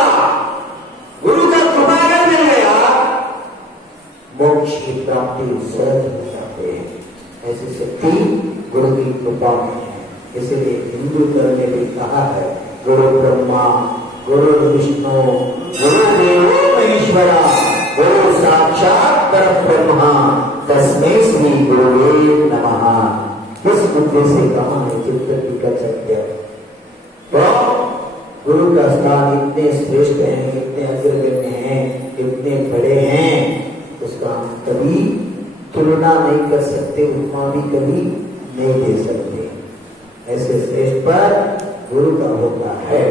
गुरु का कृपा अगर मिल गया मोक्ष की प्राप्ति सहज हो जाते हैं। ऐसी शक्ति गुरु की कृपा में है। इसलिए हिंदू धर्म ने भी कहा है गुरु ब्रह्मा गुरु विष्णु गुरु देवो महेश्वरा गुरु साक्षात परब्रह्म तस्मै श्री गुरुवे नमः। इस मुद्दे से कहा है चिंतन कर सकते हैं। तो गुरु का स्थान इतने श्रेष्ठ है, इतने अग्रगण्य हैं, इतने बड़े हैं, उसका हम कभी तुलना नहीं कर सकते, उपमा भी कभी नहीं दे सकते। ऐसे श्रेष्ठ पर गुरु का होता है।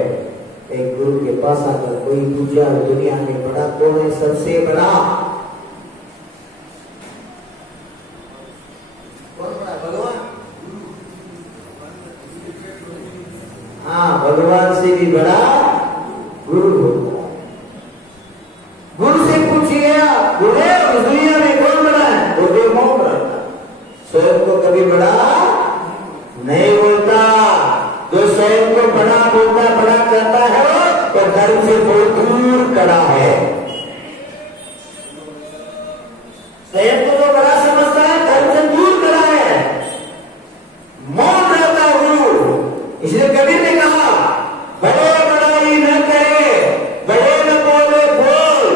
एक गुरु के पास आकर कोई पूछा दुनिया में बड़ा कौन है, सबसे बड़ा कौन बड़ा? भगवान। हाँ, भगवान से भी बड़ा गुरु होता है। संयम को तो बड़ा समझता है, धर्म से दूर करा है, मौन रहता है गुरु। इसलिए कबीर ने कहा बड़े बड़ाई न करे, बड़े न बोले बोल,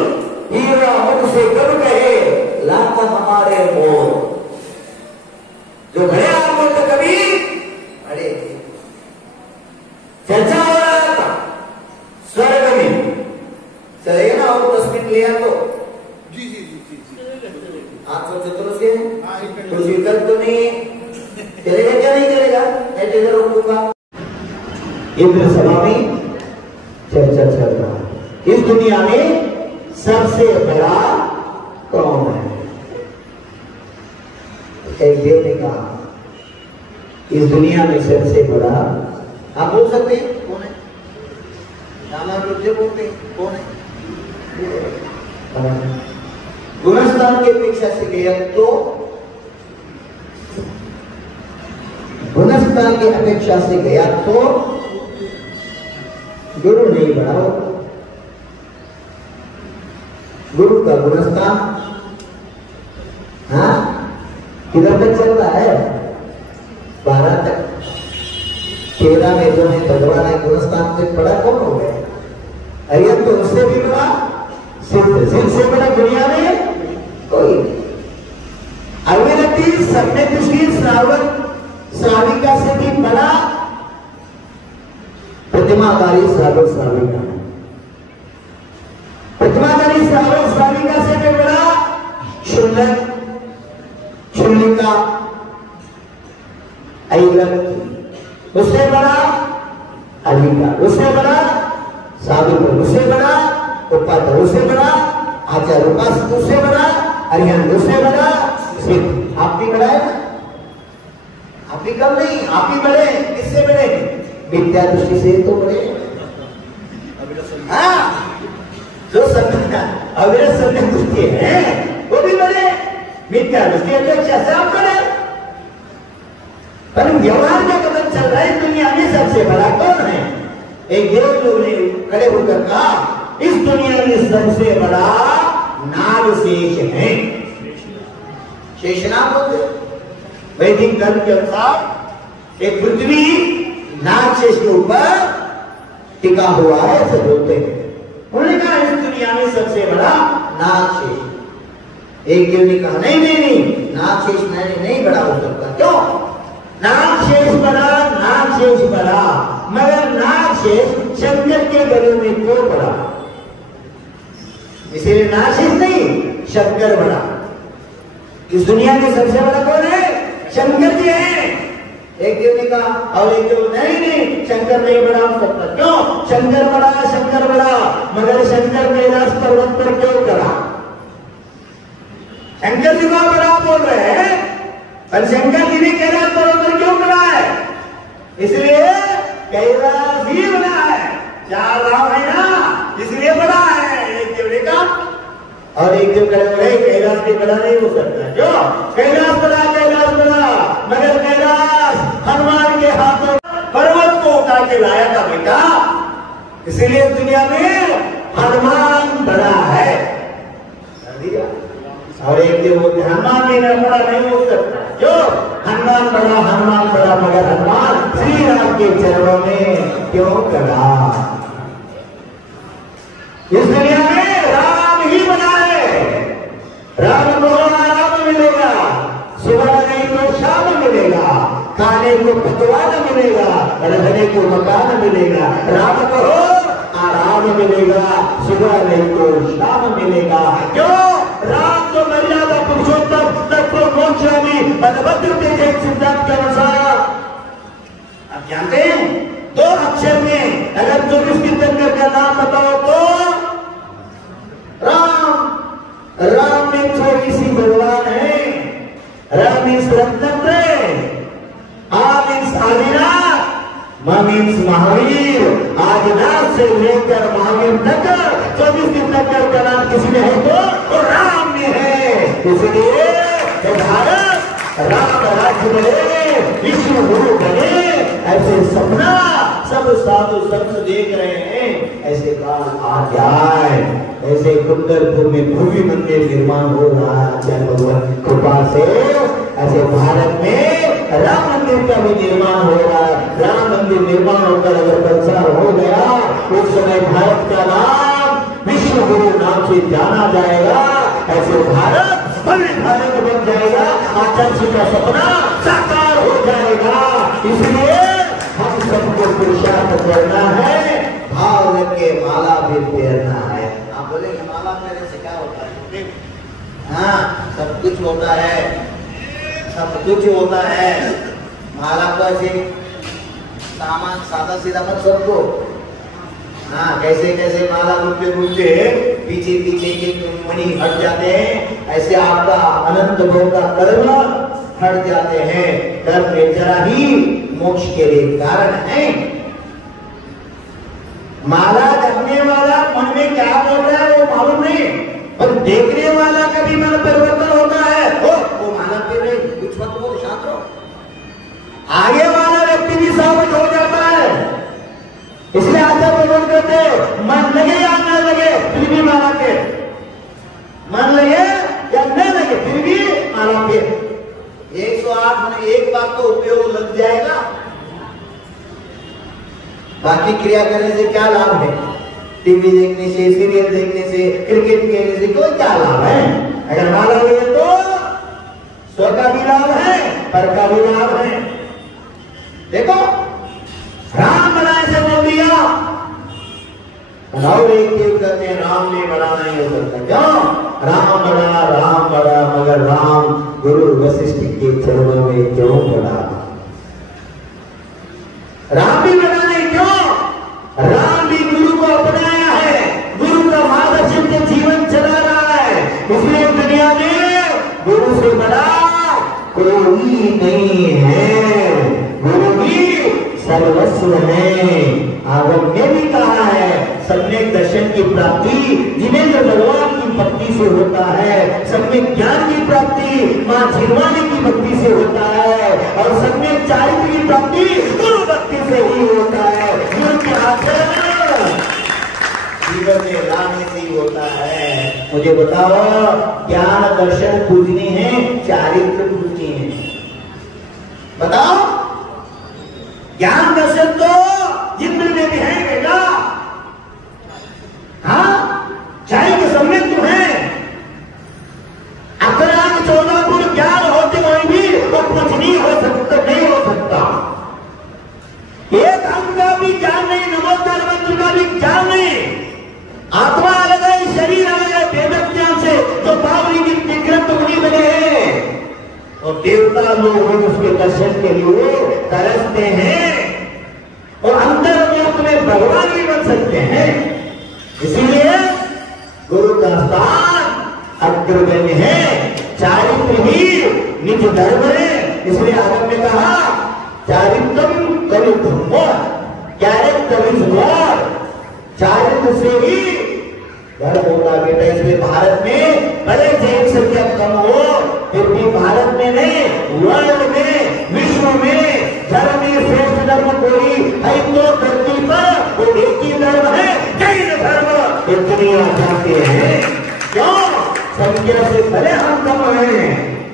हीरा मुख से कब कहे लाता हमारे मोल। जो बड़े आप बोलते कबीर बड़े। चर्चा हो रहा था स्वर्ग में, चलेगा ना और 10 मिनट लिया तो जी जी जी जी जी आप सोचे तो से हाँ, एक मिनट। कुछ विकल्प तो नहीं है, चलेगा क्या नहीं चलेगा, ऐसे इधर रोकूंगा। इंद्र सभा में चर्चा चल रहा है, इस दुनिया में सबसे बड़ा कौन है। एक देव ने कहा इस दुनिया में सबसे बड़ा, आप बोल सकते हैं कौन है, नाना रुद्र बोलते हैं कौन है। गुणस्थान की अपेक्षा से गया तो, गुणस्थान की अपेक्षा से गया तो गुरु नहीं बड़ा हो। गुरु का गुणस्थान हाँ किधर तक चल रहा है, 12 तक। 13 में जो है भगवान है, गुणस्थान से बड़ा कौन हो गया, अरे तो उससे भी बड़ा सिद्ध से बड़ा दुनिया में कोई। अविरति सम्यक दृष्टि श्रावण श्राविका से भी बड़ा प्रतिमाधारी श्रावक श्राविका, प्रतिमाधारी श्रावक श्राविका से भी बड़ा क्षुल्लक क्षुल्लिका ऐलक, उससे बड़ा अलिका, उससे बड़ा साधु, उससे बड़ा उपाध्याय, उससे बड़ा आचार्य, उपासक उससे बड़ा अरिहंत, उससे बड़ा सिद्ध। आप भी बड़ा है ना, आप भी कम नहीं, आप भी बड़े। किससे बड़े, विद्या दृष्टि से तो बड़े। हाँ जो अविरत सम्यक दृष्टि है वो भी बड़े, विद्या दृष्टि अपेक्षा से आप बड़े। पर व्यवहार का कदम चल रहा है, दुनिया में सबसे बड़ा कौन है। एक देव लोग ने खड़े होकर कहा इस दुनिया में सबसे बड़ा नागशेष है। शेषनाग बोलते वैदिक धर्म के अनुसार एक पृथ्वी नागशेष के ऊपर टिका हुआ है, ऐसे बोलते हैं। उन्होंने कहा इस दुनिया में सबसे बड़ा नागशेष। एक देव ने कहा नहीं नहीं नहीं, नागशेष नहीं बड़ा हो सकता। क्यों, नागशेष बड़ा, नागशेष बड़ा, मगर नागशेष शंकर के गले में क्यों बड़ा, इसीलिए नागशेष नहीं शंकर बड़ा। इस दुनिया में सबसे बड़ा कौन है, शंकर जी हैं। एक देव ने कहा और एक देव नहीं नहीं शंकर नहीं बड़ा हो सकता। क्यों, शंकर बड़ा, मगर शंकर कैलाश पर्वत पर क्यों करा। शंकर जी को बड़ा बोल रहे हैं, पर शंकर जी ने कैलाश पर्वत पर क्यों करा है, इसलिए कैलाश ही बड़ा है। 4 राम है ना, इसलिए बड़ा है। एक देव ने कहा और एक देव कह रहे कैलाश भी बड़ा नहीं हो सकता। जो कैलाश बड़ा, मगर कैलाश हनुमान के हाथों पर्वत को उठा के लाया था बेटा, इसलिए दुनिया में हनुमान बड़ा है। और एक देव बोलते हनुमान भी बड़ा नहीं हो सकता। जो हनुमान बड़ा, मगर हनुमान श्री राम के चरणों में क्यों करा। इस दुनिया में राम ही बना है। राम को आराम मिलेगा, सुबह नहीं तो शाम मिलेगा, खाने को पकवान मिलेगा, रहने को मकान मिलेगा। राम को आराम मिलेगा, सुबह नहीं तो शाम मिलेगा। क्यों, राम तो मर्यादा पुरुषोत्तम तत्व मोक्षामी बलभद्र के सिद्धांत के अनुसार। आप जानते हैं 2 अक्षर में अगर 24 तीर्थंकर का नाम बताओ तो राम में थोड़ी सी भगवान है। राम इस रत्नत्र, आम इस आदिनाथ, मम इस महावीर। आदिनाथ से लेकर महावीर तक 24 तीर्थंकर का नाम किसी में है तो राम में है। इसलिए भारत राम राज्य बने, विश्व गुरु बने, ऐसे सपना सब साधु संत देख रहे हैं। ऐसे काल आ जाए, ऐसे कुंदरपुर में भव्य मंदिर निर्माण हो रहा है आचार्य भगवान की कृपा से। ऐसे भारत में राम मंदिर का भी निर्माण हो रहा है। राम मंदिर निर्माण होकर अगर प्रचार हो गया, उस समय भारत का नाम विश्व गुरु नाम से जाना जाएगा। ऐसे भारत भव्य भारत बन जाएगा, आचार्य जी का सपना साकार हो जाएगा। इसलिए हम सबको पुरुषार्थ करना है, भाव रख के माला भी फेरना है। आप बोलेंगे माला फेरने से क्या होता है? हाँ, सब कुछ होता है, सब कुछ होता है। माला को ऐसे सामान सादा सीधा मत समझो। हाँ, कैसे कैसे माला घूमते पीछे पीछे के मणि हट जाते हैं, ऐसे आपका अनंत भोग का कर्म हट जाते हैं। कर्म जरा ही मोक्ष के लिए कारण है। माला जपने वाला मन में क्या बोल रहा है वो मालूम नहीं, पर देखने वाला का भी मन परिवर्तन होता है। वो माला पे नहीं, कुछ मत बोलो, शांत रहो। आगे वाला व्यक्ति भी साबित हो जाता है। इसलिए आचार्य भगवान कहते हैं, मन लगे या न लगे फिर भी माला के, मन लगे या न लगे फिर भी माला के। 108 में एक बार तो उपयोग लग जाएगा, बाकी क्रिया करने से क्या लाभ है? टीवी देखने से, सीरियल देखने से, क्रिकेट खेलने से कोई क्या लाभ है? अगर माला लगे तो स्व का भी लाभ है, पर का भी लाभ है। देखो राम बनाए से बोल दिया, राम एक करते हैं, राम ने बड़ा नहीं हो सकता। क्यों? राम बड़ा मगर राम गुरु वशिष्ठ के चरणों में क्यों बड़ा? राम भी बड़ा नहीं, क्यों? राम भी गुरु को अपनाया है, गुरु का मार्गदर्शन से जीवन चला रहा है। इसलिए दुनिया में गुरु से बड़ा कोई नहीं है। गुरु भी सर्वस्व है। आगम ने भी कहा है, सम्यक दर्शन की प्राप्ति जिनेंद्र भगवान की भक्ति से होता है, सम्यक ज्ञान की प्राप्ति मां झिरवानी की भक्ति से होता है, और सम्यक चारित्र की प्राप्ति गुरु भक्ति से ही होता है। गुरु के आचरण जीवन में लाने से ही होता है। मुझे बताओ, ज्ञान दर्शन पूजनी है, चारित्र पूजनी है? बताओ, ज्ञान दर्शन तो जिंद्र में भी है बेटा। हाँ, चाहे के सम्यक तो है। अकराग 14 गुण ज्ञान होते हुए भी वो कुछ नहीं हो सकता, नहीं हो सकता। एक अंग का भी ज्ञान नहीं, नमोकार मंत्र का भी ज्ञान नहीं। आत्मा अलग है, शरीर अलग है, वेद ज्ञान से जो बावली की विग्रह उन्हीं बने हैं। और देवता लोग उसके दर्शन के लिए तरसते हैं, और अंदर लोक में भगवान भी बन सकते हैं। इसीलिए गुरु का स्थान अग्रगण्य है, चारित्र ही निज धर्म है। इसलिए आगम ने कहा, चारित्रम कवि धर्म, चारित्र से ही धर्म होता बेटा। इसलिए भारत में भले जैन संख्या कम हो, फिर भी भारत में नहीं, वर्ल्ड में, विश्व में धर्म में श्रेष्ठ धर्म कोई है तो धरती पर वो एक ही धर्म है, जैन धर्म। ये दुनिया चाहते हैं, क्यों? संख्या से भले हम कम हैं,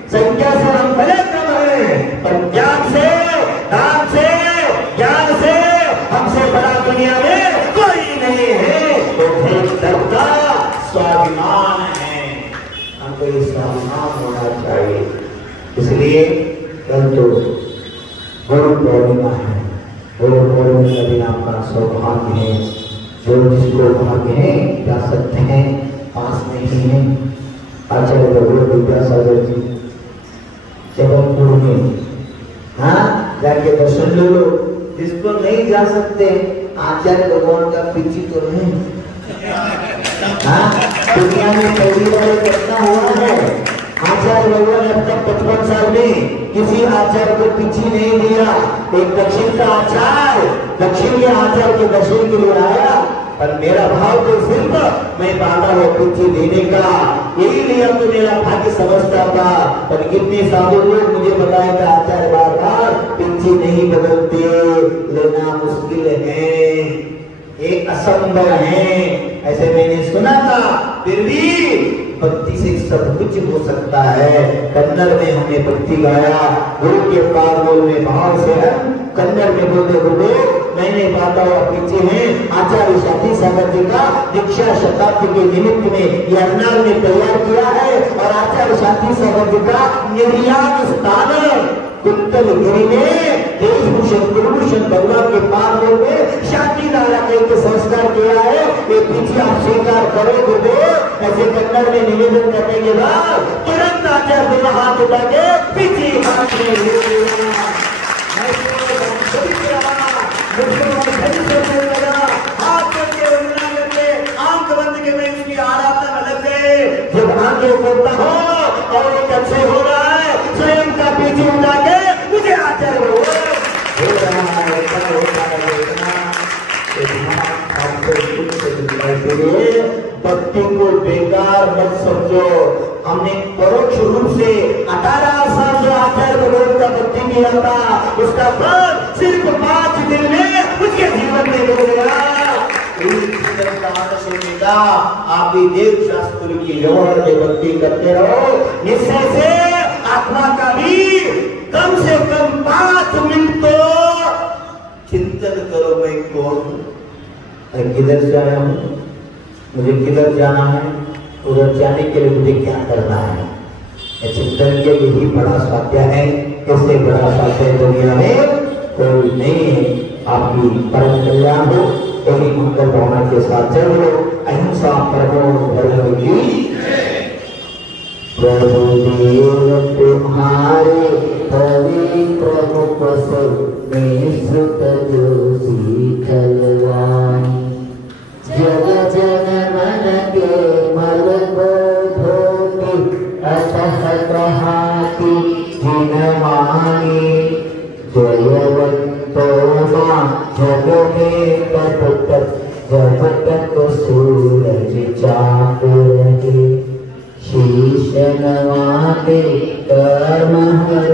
संख्या से हम भले कम हैं, पर ज्ञान से, दान से, ज्ञान से हमसे बड़ा दुनिया में कोई नहीं है। तो धर्म का स्वाभिमान है, हमको ये स्वाभिमान होना चाहिए। इसलिए कल तो गुरु पूर्णिमा है। गुरु पूर्णिमा का दिन आपका सौभाग्य है। जो जिसको भाग्य है जा सकते हैं, पास में ही है आचार्य भगवत विद्यासागर जी जबलपुर में। हाँ, जाके दर्शन ले लो। जिसको नहीं जा सकते, आचार्य भगवान का पीछे तो नहीं। हाँ, दुनिया में पहली बार घटना हुआ है। आचार्य भगवान अब तक 55 साल में किसी आचार्य को पीछे नहीं दिया। एक दक्षिण का आचार्य दक्षिण के आचार्य के दर्शन के लिए आया, पर मेरा भाव तो सिर्फ मैं पाता हूँ पिछी देने का, यही नियम तो मेरा भाग्य समझता था। पर कितने साधु लोग मुझे बताए थे आचार्य बार बार पिछी नहीं बदलते, लेना मुश्किल है, एक असंभव है, ऐसे मैंने सुना था। फिर भी भक्ति से सब कुछ हो सकता है। कन्नड़ में हमने भक्ति गाया, गुरु के पाद में भाव से हम कन्नड़ में बोलते गुरुदेव मैंने पाता हुआ पीछे है आचार्य शांति सागर जी का दीक्षा शताब्दी के निमित्त में यह अर्नाल ने तैयार किया है। और आचार्य शांति सागर जी का निर्यात स्थान कुंतलगिरी में देशभूषण गुरुभूषण भगवान के पाद में शांति धारा के संस्कार किया है। ये पीछे आप स्वीकार करो गुरुदेव, ऐसे कन्नड़ में निवेदन करने के बाद तुरंत आचार्य दोनों हाथ उठा के पीछे हाथ करके वंदना करके आंख बंद के मैं उसकी आराधना में लग गए। जब आंखें खोलता हो और एक अच्छे हो रहा है, स्वयं का पीछे उठा के मुझे आचार्य हो रहा है। भक्ति को बेकार मत समझो। हमने परोक्ष रूप से 18 साल जो आचार्य भगवान का भक्ति किया था, उसका फल सिर्फ 5 दिन में उसके जीवन में हो गया। आप भी देव शास्त्र की व्यवहार में भक्ति करते रहो, निश्चय से आत्मा का भी कम से कम 5 मिनट तो चिंतन करो, मैं कौन हूं, मैं किधर से आया हूं, मुझे किधर जाना है, उधर जाने के लिए मुझे क्या करना है। चिंतन के यही बड़ा सत्य है, इससे बड़ा सत्य दुनिया में कोई नहीं है। आपकी परम कल्याण हो, यही मंगल भावना के साथ चलो। अहिंसा परमो धर्म की प्रभु देव तुम्हारे पवित्र मुख से मैं सुत जो सीखलवाई, जग जन मन के मल को धोती अतः कहाती जिन माने, जयवंतो मां जग में तप तप जब तक सूरज चाँद रहे, शीश नवाते कर्म हर